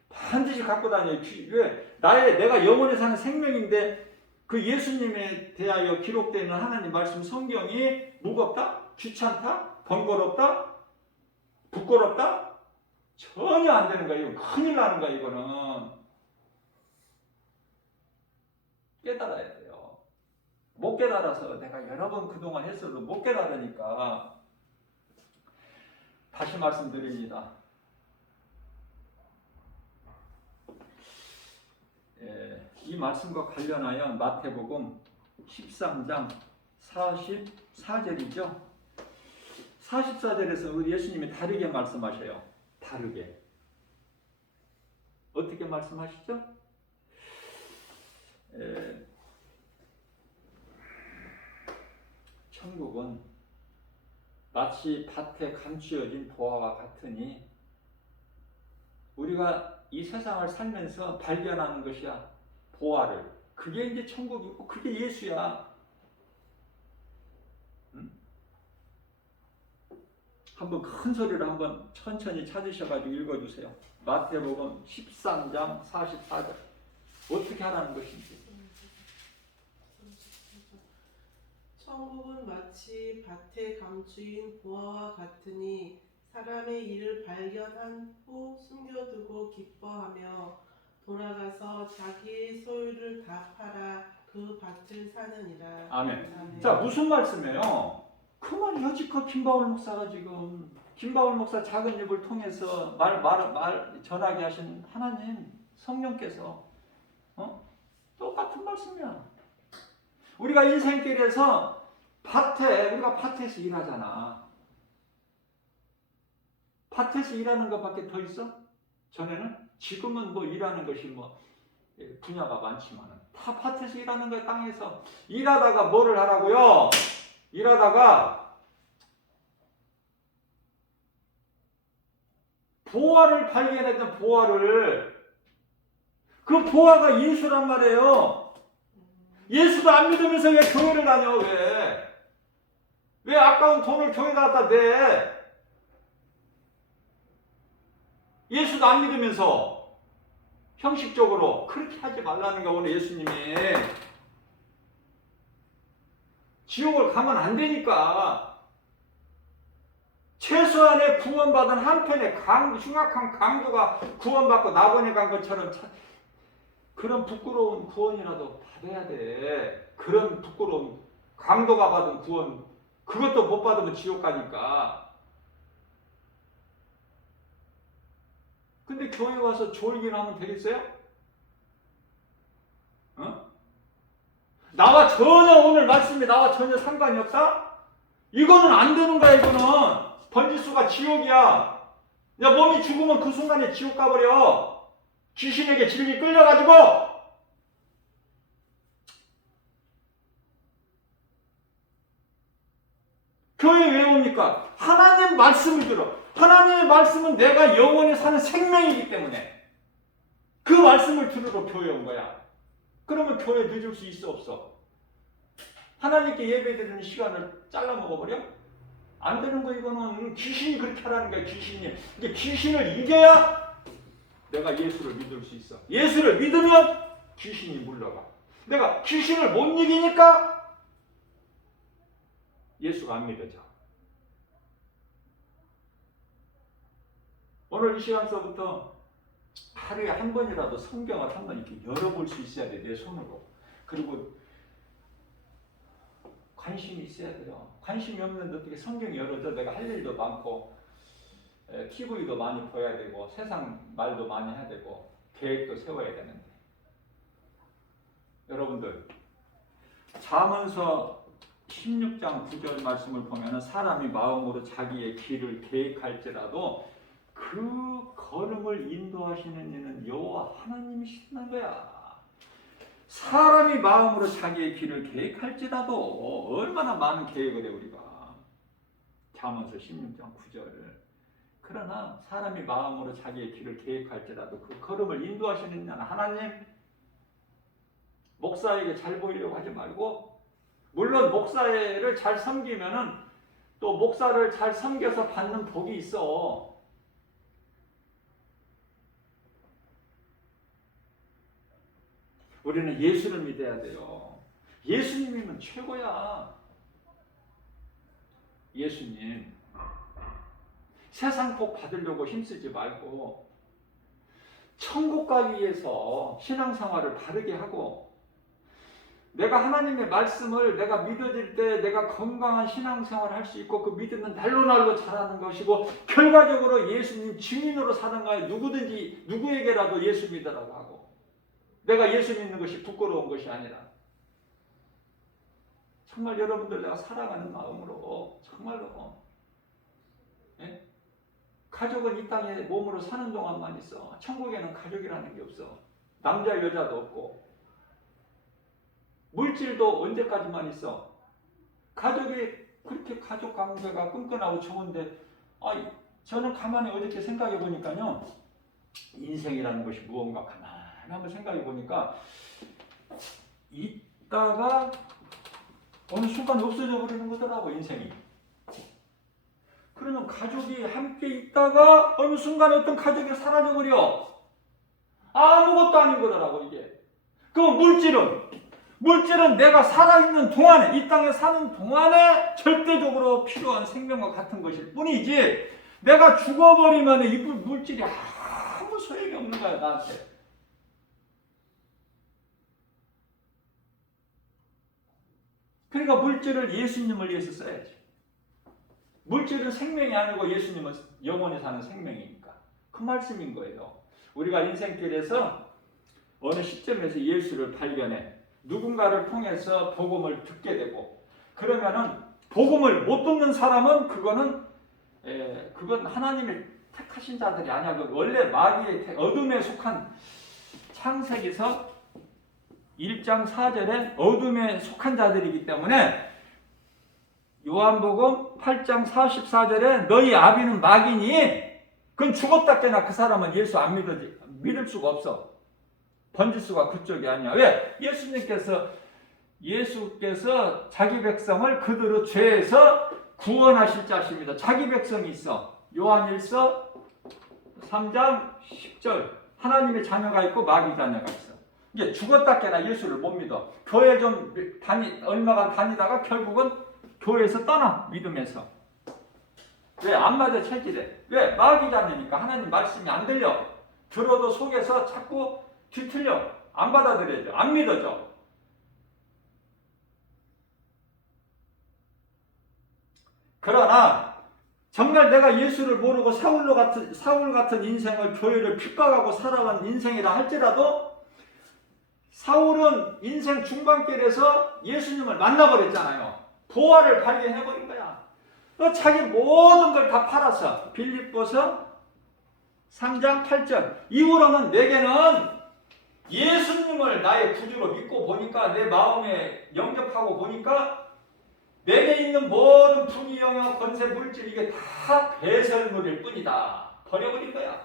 반드시 갖고 다녀요. 왜? 내가 영원히 사는 생명인데 그 예수님에 대하여 기록되어 있는 하나님 말씀 성경이 무겁다? 귀찮다? 번거롭다? 부끄럽다? 전혀 안 되는 거야. 이거 큰일 나는 거야. 이거는 깨달아야 돼요. 못 깨달아서 내가 여러 번 그동안 했어도 못 깨달으니까 다시 말씀드립니다. 이 말씀과 관련하여 마태복음 13장 44절이죠. 44절에서 우리 예수님이 다르게 말씀하셔요. 다르게. 어떻게 말씀하시죠? 천국은 마치 밭에 감추어진 보화와 같으니 우리가 이 세상을 살면서 발견하는 것이야. 보화를. 그게 이제 천국이고 그게 예수야. 응? 한번 큰 소리로 한번 천천히 찾으셔가지고 읽어주세요. 마태복음 13장 44절. 어떻게 하라는 것인지. 천국은 마치 밭에 감추인 보화와 같으니 사람의 일을 발견한 후 숨겨두고 기뻐하며 돌아가서 자기의 소유를 다 팔아 그 밭을 사느니라. 아멘. 아멘. 자, 무슨 말씀이에요? 그 말이 여지껏 김바울 목사가 지금 김바울 목사 작은 입을 통해서 말 전하게 하신 하나님 성령께서 똑같은 말씀이야. 우리가 인생길에서 우리가 밭에서 일하잖아. 밭에서 일하는 것밖에 더 있어? 전에는? 지금은 뭐 일하는 것이 분야가 많지만은 다 밭에서 일하는 거야. 땅에서 일하다가 뭐를 하라고요? 일하다가 보화를 발견했던 그 보화가 예수란 말이에요. 예수도 안 믿으면서 왜 교회를 다녀? 왜 아까운 돈을 교회에다 갖다 내? 예수도 안 믿으면서 형식적으로 그렇게 하지 말라는 거. 오늘 예수님이 지옥을 가면 안 되니까. 최소한의 구원받은 한편의 흉악한 강도가 구원받고 낙원에 간 것처럼 그런 부끄러운 구원이라도 받아야 돼. 그런 부끄러운 강도가 받은 구원, 그것도 못 받으면 지옥 가니까. 근데 교회 와서 졸기나 하면 되겠어요? 어? 나와 전혀 오늘 말씀이 나와 전혀 상관이 없다? 이거는 안 되는 거야. 이거는 번지수가 지옥이야. 야, 몸이 죽으면 그 순간에 지옥 가버려. 귀신에게 질기 끌려가지고. 교회 왜 옵니까? 하나님 말씀을 들어. 하나님의 말씀은 내가 영원히 사는 생명이기 때문에 그 말씀을 들으러 교회 온 거야. 그러면 교회 늦을 수 있어 없어? 하나님께 예배드리는 시간을 잘라 먹어버려? 안 되는 거. 이거는 귀신이 그렇게 하라는 거야. 귀신이. 이제 귀신을 이겨야 내가 예수를 믿을 수 있어. 예수를 믿으면 귀신이 물러가. 내가 귀신을 못 이기니까 예수가 안 믿어져. 오늘 이 시간서부터 하루에 한 번이라도 성경을 한 번 이렇게 열어볼 수 있어야 돼. 내 손으로. 그리고 관심이 있어야 돼요. 관심이 없는데 어떻게 성경이 열어져? 내가 할 일도 많고 TV도 많이 봐야 되고 세상 말도 많이 해야 되고 계획도 세워야 되는데. 여러분들, 잠언서 16장 9절 말씀을 보면 사람이 마음으로 자기의 길을 계획할지라도 그 걸음을 인도하시는 이는 여호와 하나님이시는 거야. 사람이 마음으로 자기의 길을 계획할지라도 얼마나 많은 계획을 해 우리가. 잠언서 16장 9절. 그러나 사람이 마음으로 자기의 길을 계획할지라도 그 걸음을 인도하시는 이는 하나님. 목사에게 잘 보이려고 하지 말고, 물론 목사를 잘 섬기면은 또 목사를 잘 섬겨서 받는 복이 있어. 우리는 예수를 믿어야 돼요. 예수님이면 최고야. 예수님, 세상 복 받으려고 힘쓰지 말고 천국 가기 위해서 신앙생활을 바르게 하고, 내가 하나님의 말씀을 내가 믿어질 때 내가 건강한 신앙생활을 할 수 있고 그 믿음은 날로 자라는 것이고, 결과적으로 예수님 증인으로 사는 거야. 누구든지 누구에게라도 예수 믿으라고 하고, 내가 예수 믿는 것이 부끄러운 것이 아니라 정말 여러분들 내가 사랑하는 마음으로 정말로, 예? 가족은 이 땅에 몸으로 사는 동안만 있어. 천국에는 가족이라는 게 없어. 남자 여자도 없고 물질도 언제까지만 있어. 가족이 그렇게 가족 관계가 끈끈하고 좋은데, 저는 가만히 어저께 생각해 보니까요, 인생이라는 것이 무언가 가만히 한번 생각해 보니까 있다가 어느 순간 없어져 버리는 거더라고, 인생이. 그러면 가족이 함께 있다가 어느 순간 어떤 가족이 사라져 버려. 아무것도 아닌 거더라고 이게. 그럼 물질은 내가 살아있는 동안에, 이 땅에 사는 동안에 절대적으로 필요한 생명과 같은 것일 뿐이지, 내가 죽어버리면 이 물질이 아무 소용이 없는 거야 나한테. 그러니까 물질을 예수님을 위해서 써야지. 물질은 생명이 아니고 예수님은 영원히 사는 생명이니까. 그 말씀인 거예요. 우리가 인생길에서 어느 시점에서 예수를 발견해 누군가를 통해서 복음을 듣게 되고, 그러면은 복음을 못 듣는 사람은 그건 하나님이 택하신 자들이 아니야. 원래 마귀의 어둠에 속한, 창세기서 1장 4절에 어둠에 속한 자들이기 때문에, 요한복음 8장 44절에 너희 아비는 마귀니, 그건 죽었다 깨나 그 사람은 예수 안 믿을 수가 없어. 번지수가 그쪽이 아니야. 왜? 예수께서 자기 백성을 그들의 죄에서 구원하실 자십니다. 자기 백성이 있어. 요한일서 3장 10절. 하나님의 자녀가 있고 마귀 자녀가 있어. 이게 죽었다 깨나 예수를 못 믿어. 교회 좀 얼마간 다니다가 결국은 교회에서 떠나, 믿음에서. 왜? 안 맞아 체질에. 왜? 마귀지 않으니까 하나님 말씀이 안 들려. 들어도 속에서 자꾸 뒤틀려. 안 받아들여져. 안 믿어져. 그러나 정말 내가 예수를 모르고 사울 같은 인생을 교회를 핍박하고 살아간 인생이라 할지라도 사울은 인생 중반길에서 예수님을 만나버렸잖아요. 보화를 발견해버린 거야. 자기 모든 걸 다 팔았어. 빌립보서 3장 8절. 이후로는 내게는 예수님을 나의 구주로 믿고 보니까 내 마음에 영접하고 보니까 내게 있는 모든 분위, 영역, 권세, 물질 이게 다 배설물일 뿐이다. 버려버린 거야.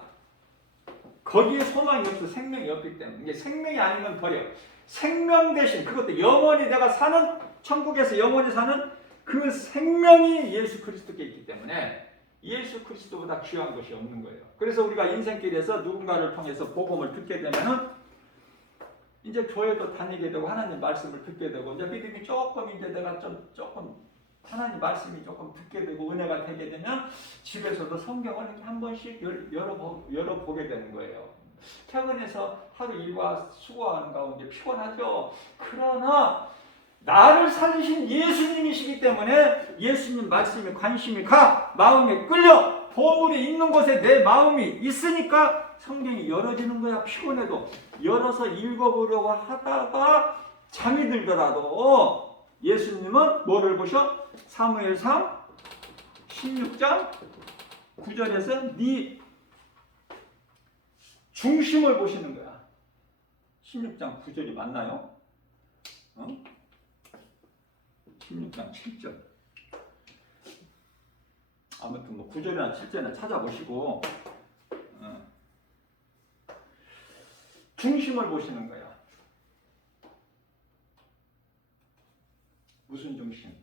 거기에 소망이 없어. 생명이 없기 때문에. 이게 생명이 아니면 버려. 생명 대신 그것도 영원히 내가 사는 천국에서 영원히 사는 그 생명이 예수 그리스도께 있기 때문에 예수 그리스도보다 귀한 것이 없는 거예요. 그래서 우리가 인생길에서 누군가를 통해서 복음을 듣게 되면은 이제 교회도 다니게 되고 하나님 말씀을 듣게 되고 이제 믿음이 조금 이제 내가 조금 하나님 말씀이 조금 듣게 되고 은혜가 되게 되면 집에서도 성경을 이렇게 한 번씩 열어보게 되는 거예요. 퇴근해서 하루 일과 수고하는 가운데 피곤하죠. 그러나 나를 살리신 예수님이시기 때문에 예수님 말씀에 관심이 가 마음에 끌려 보물이 있는 곳에 내 마음이 있으니까 성경이 열어지는 거야. 피곤해도 열어서 읽어보려고 하다가 잠이 들더라도 예수님은 뭐를 보셔? 사무엘상 16장 9절에서 네 중심을 보시는 거야. 16장 9절이 맞나요? 16장 7절. 아무튼 뭐 9절이나 7절이나 찾아보시고 중심을 보시는 거야. 무슨 중심?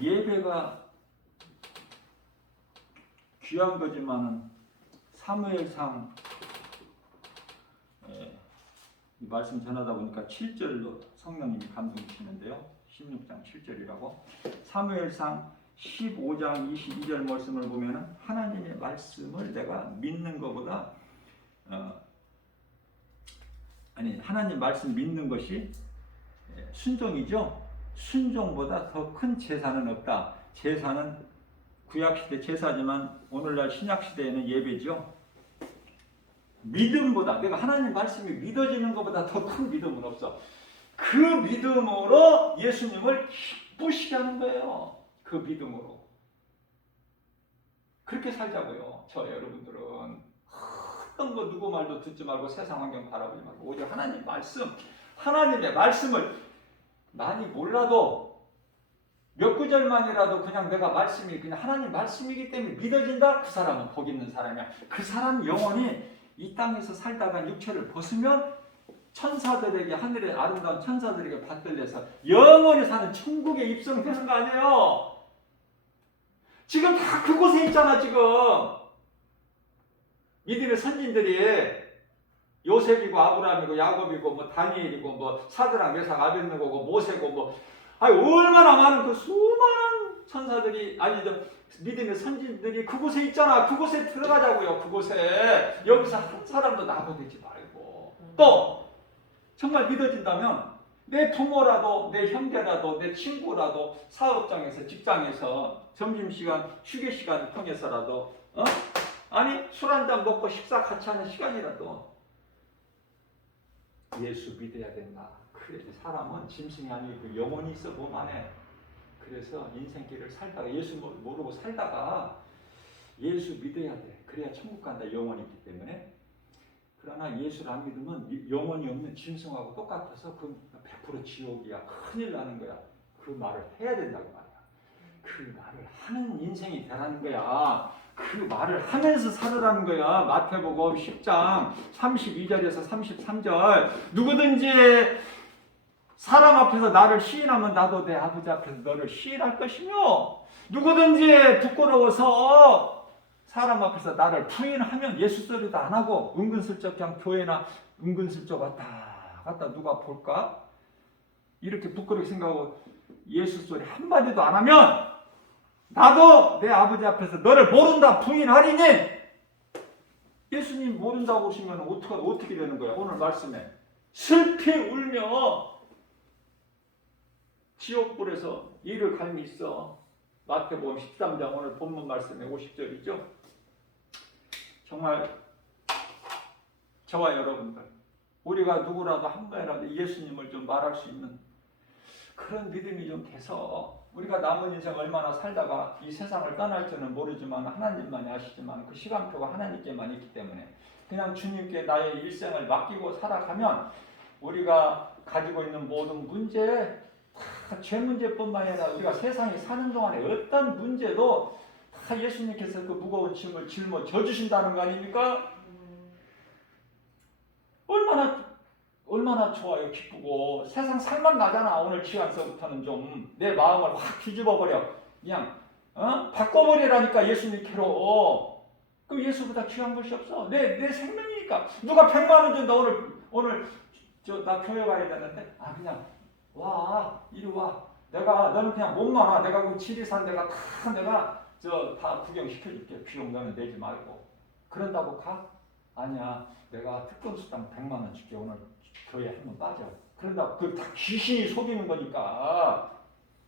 예배가 귀한 거지만은 사무엘상 이 말씀 전하다 보니까 7절로 성령님이 감동 주시는데요. 16장 7절이라고. 사무엘상 15장 22절 말씀을 보면은 하나님의 말씀을 내가 믿는 것보다 하나님 말씀 믿는 것이 순종이죠. 순종보다 더 큰 제사는 없다. 제사는 구약시대 제사지만 오늘날 신약시대에는 예배죠. 믿음보다 내가 하나님 말씀이 믿어지는 것보다 더 큰 믿음은 없어. 그 믿음으로 예수님을 기쁘시게 하는 거예요. 그 믿음으로. 그렇게 살자고요. 저 여러분들은 어떤 거 누구 말도 듣지 말고 세상 환경 바라보지 말고 오직 하나님 말씀, 하나님의 말씀을 많이 몰라도 몇 구절만이라도 그냥 내가 말씀이 그냥 하나님 말씀이기 때문에 믿어진다. 그 사람은 복 있는 사람이야. 그 사람 영혼이 이 땅에서 살다가 육체를 벗으면 천사들에게 하늘의 아름다운 천사들에게 받들려서 영원히 사는 천국에 입성되는 거 아니에요. 지금 다 그곳에 있잖아. 지금 믿음의 선진들이 요셉이고 아브라함이고 야곱이고 뭐 다니엘이고 뭐 사드락 메삭 아벳느고고 모세고 뭐 얼마나 많은 그 수많은 천사들이 믿음의 선진들이 그곳에 있잖아. 그곳에 들어가자고요. 그곳에 여기서 한 사람도 나고되지 말고 또 정말 믿어진다면 내 부모라도 내 형제라도 내 친구라도 사업장에서 직장에서 점심시간 휴게시간을 통해서라도 술 한잔 먹고 식사 같이 하는 시간이라도 예수 믿어야 된다. 그래 사람은 짐승이 아니고 영혼이 있어 몸 안에. 그래서 인생길을 살다가 예수 모르고 살다가 예수 믿어야 돼. 그래야 천국 간다. 영혼이 있기 때문에. 그러나 예수를 안 믿으면 영혼이 없는 짐승하고 똑같아서 그 100% 지옥이야. 큰일 나는 거야. 그 말을 해야 된다고 말이야. 그 말을 하는 인생이 되라는 거야. 그 말을 하면서 살으라는 거야. 마태복음 10장 32절에서 33절. 누구든지 사람 앞에서 나를 시인하면 나도 내 아버지 앞에서 너를 시인할 것이며 누구든지 부끄러워서 사람 앞에서 나를 부인하면 예수 소리도 안 하고 은근슬쩍 그냥 교회나 은근슬쩍 왔다 갔다 누가 볼까? 이렇게 부끄럽게 생각하고 예수 소리 한마디도 안 하면 나도 내 아버지 앞에서 너를 모른다 부인하리니. 예수님 모른다고 하시면 어떻게 되는 거야? 오늘 말씀에 슬피 울며 지옥불에서 이를 갈미 있어. 마태복음 13장 오늘 본문 말씀에 50절이죠. 정말 저와 여러분들, 우리가 누구라도 한 번이라도 예수님을 좀 말할 수 있는 그런 믿음이 좀 돼서 우리가 남은 인생 얼마나 살다가 이 세상을 떠날지는 모르지만 하나님만이 아시지만 그 시간표가 하나님께만 있기 때문에 그냥 주님께 나의 일생을 맡기고 살아가면 우리가 가지고 있는 모든 문제, 다 죄 문제뿐만 아니라 우리가 세상에 사는 동안에 어떤 문제도 다 예수님께서 그 무거운 짐을 짊어져 주신다는 거 아닙니까? 얼마나 좋아요, 기쁘고. 세상 살만 나잖아. 오늘 시간서부터는 좀 내 마음을 확 뒤집어버려. 그냥 바꿔버리라니까 예수님께로. 그 예수보다 귀한 것이 없어. 내 생명이니까. 누가 100만 원 준다. 오늘 나 교회 가야 되는데 그냥 와, 이리 와. 너는 그냥 몸만 와. 내가 그 지리산 내가 다 구경시켜줄게. 비용 너는 내지 말고. 그런다고 가? 아니야. 내가 특권 수당 100만 원 줄게. 오늘 교회 한번 빠져. 그런다고 그 다 귀신이 속이는 거니까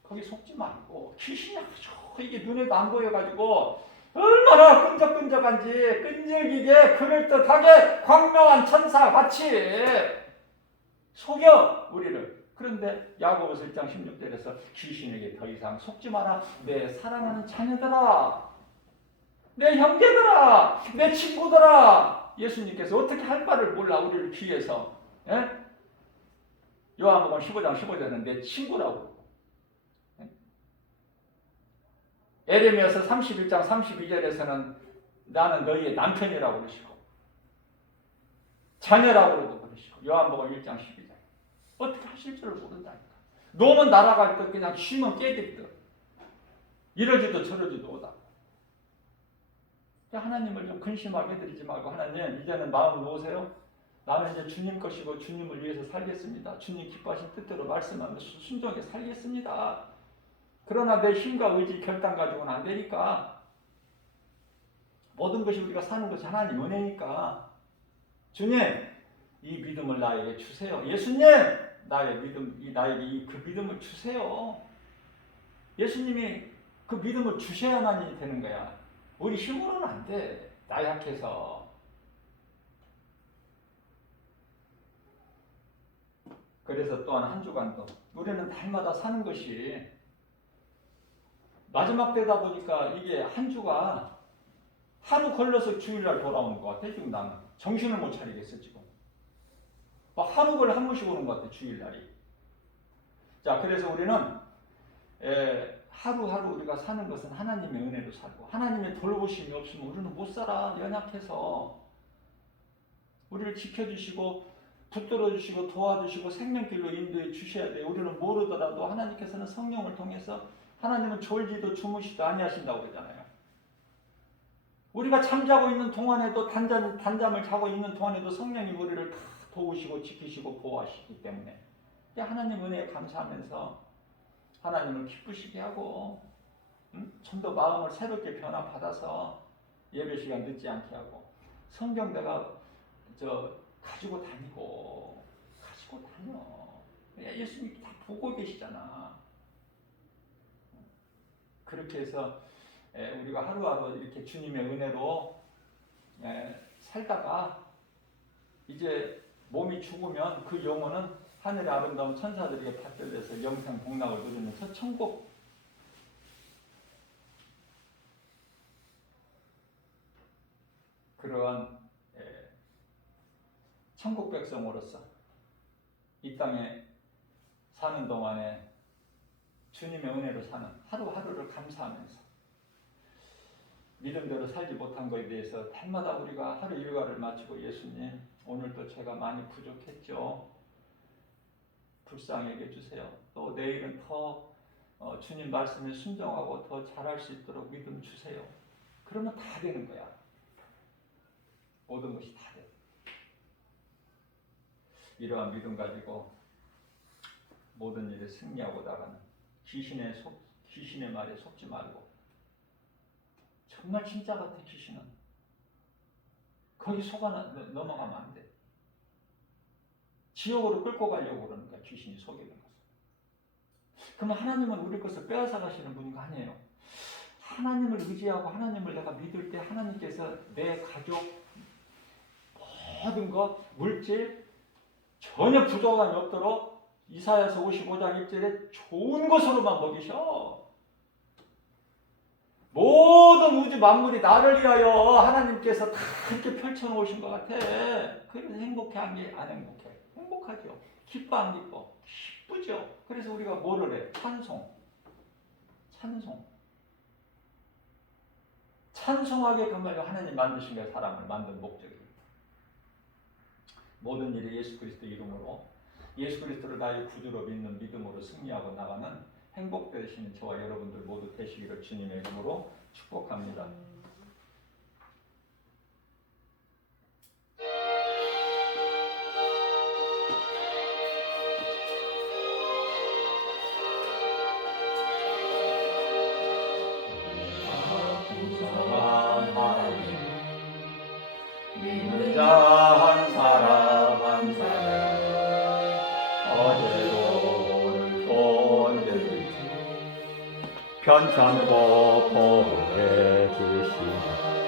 거기 속지 말고. 귀신이 아주 이게 눈에도 안 보여가지고 얼마나 끈적끈적한지 끈질기게 그럴듯하게 광명한 천사 같이 속여 우리를. 그런데 야고보서 1장 16절에서 귀신에게 더 이상 속지 마라. 내 사랑하는 자녀들아, 내 형제들아, 내 친구들아. 예수님께서 어떻게 할 바를 몰라 우리를 귀해서. 요한복음 15장 15절은 내 친구라고. 에레미야서 31장 32절에서는 나는 너희의 남편이라고 그러시고 자녀라고도 그러시고 요한복음 1장 12절 어떻게 하실 줄을 모른다니까. 노는 날아갈 듯 그냥 쉬면 깨질 듯 이러지도 저러지도 오다. 하나님을 좀 근심하게 해드리지 말고 하나님 이제는 마음을 놓으세요. 나는 이제 주님 것이고 주님을 위해서 살겠습니다. 주님 기뻐하신 뜻대로 말씀하면서 순종하게 살겠습니다. 그러나 내 힘과 의지 결단 가지고는 안 되니까. 모든 것이 우리가 사는 것이 하나님 은혜니까 주님 이 믿음을 나에게 주세요. 예수님 나에게 그 믿음을 주세요. 예수님이 그 믿음을 주셔야만이 되는 거야. 우리 힘으로는 안 돼. 나약해서. 그래서 또한 한 주간도 우리는 달마다 사는 것이 마지막 때다 보니까 이게 한 주가 하루 걸려서 주일날 돌아오는 것 같아. 지금 나는 정신을 못 차리겠어 지금. 하루 걸려 한 번씩 오는 것 같아 주일날이. 자, 그래서 우리는 하루하루 우리가 사는 것은 하나님의 은혜로 살고 하나님의 돌보심이 없으면 우리는 못 살아. 연약해서. 우리를 지켜주시고 붙들어 주시고 도와주시고 생명길로 인도해 주셔야 돼요. 우리는 모르더라도 하나님께서는 성령을 통해서 하나님은 졸지도 주무시도 아니하신다고 그러잖아요. 우리가 잠자고 있는 동안에도 단잠을 자고 있는 동안에도 성령이 우리를 다 도우시고 지키시고 보호하시기 때문에 하나님 은혜에 감사하면서 하나님을 기쁘시게 하고 좀 더 마음을 새롭게 변화받아서 예배 시간 늦지 않게 하고 성경 내가 가지고 다녀. 예수님이 다 보고 계시잖아. 그렇게 해서 우리가 하루하루 이렇게 주님의 은혜로 살다가 이제 몸이 죽으면 그 영혼은 하늘의 아름다운 천사들에게 받들려서 영생 복락을 누리면서 천국 그러한 천국 백성으로서 이 땅에 사는 동안에 주님의 은혜로 사는 하루하루를 감사하면서 믿음대로 살지 못한 것에 대해서 달마다 우리가 하루 일과를 마치고 예수님 오늘도 제가 많이 부족했죠. 불쌍히 여겨주세요. 또 내일은 더 주님 말씀에 순종하고 더 잘할 수 있도록 믿음 주세요. 그러면 다 되는 거야. 모든 것이 다 돼. 이러한 믿음 가지고 모든 일에 승리하고 나가는 귀신의 말에 속지 말고 정말 진짜 같아 귀신은. 거기 넘어가면 안 돼. 지옥으로 끌고 가려고 그러니까 귀신이 속이는 거죠. 그러면 하나님은 우리 것을 빼앗아 가시는 분이 아니에요. 하나님을 의지하고 하나님을 내가 믿을 때 하나님께서 내 가족 모든 것 물질 전혀 부족함이 없도록 이사야서 55장 1절에 좋은 것으로만 먹이셔. 모든 우주 만물이 나를 위하여 하나님께서 다 이렇게 펼쳐놓으신 것 같아. 그래서 행복해 안 행복해? 행복하죠. 기뻐 안 기뻐? 기쁘죠. 그래서 우리가 뭐를 해? 찬송하게끔요 하나님 만드신 거예요. 사람을 만든 목적이. 모든 일이 예수 그리스도 이름으로 예수 그리스도를 나의 구주로 믿는 믿음으로 승리하고 나가는 행복되시는 저와 여러분들 모두 되시기를 주님의 이름으로 축복합니다. 믿는 자 한 사람 한 사람 어제도 오늘도 언제든지 편찮고 보호해 주시니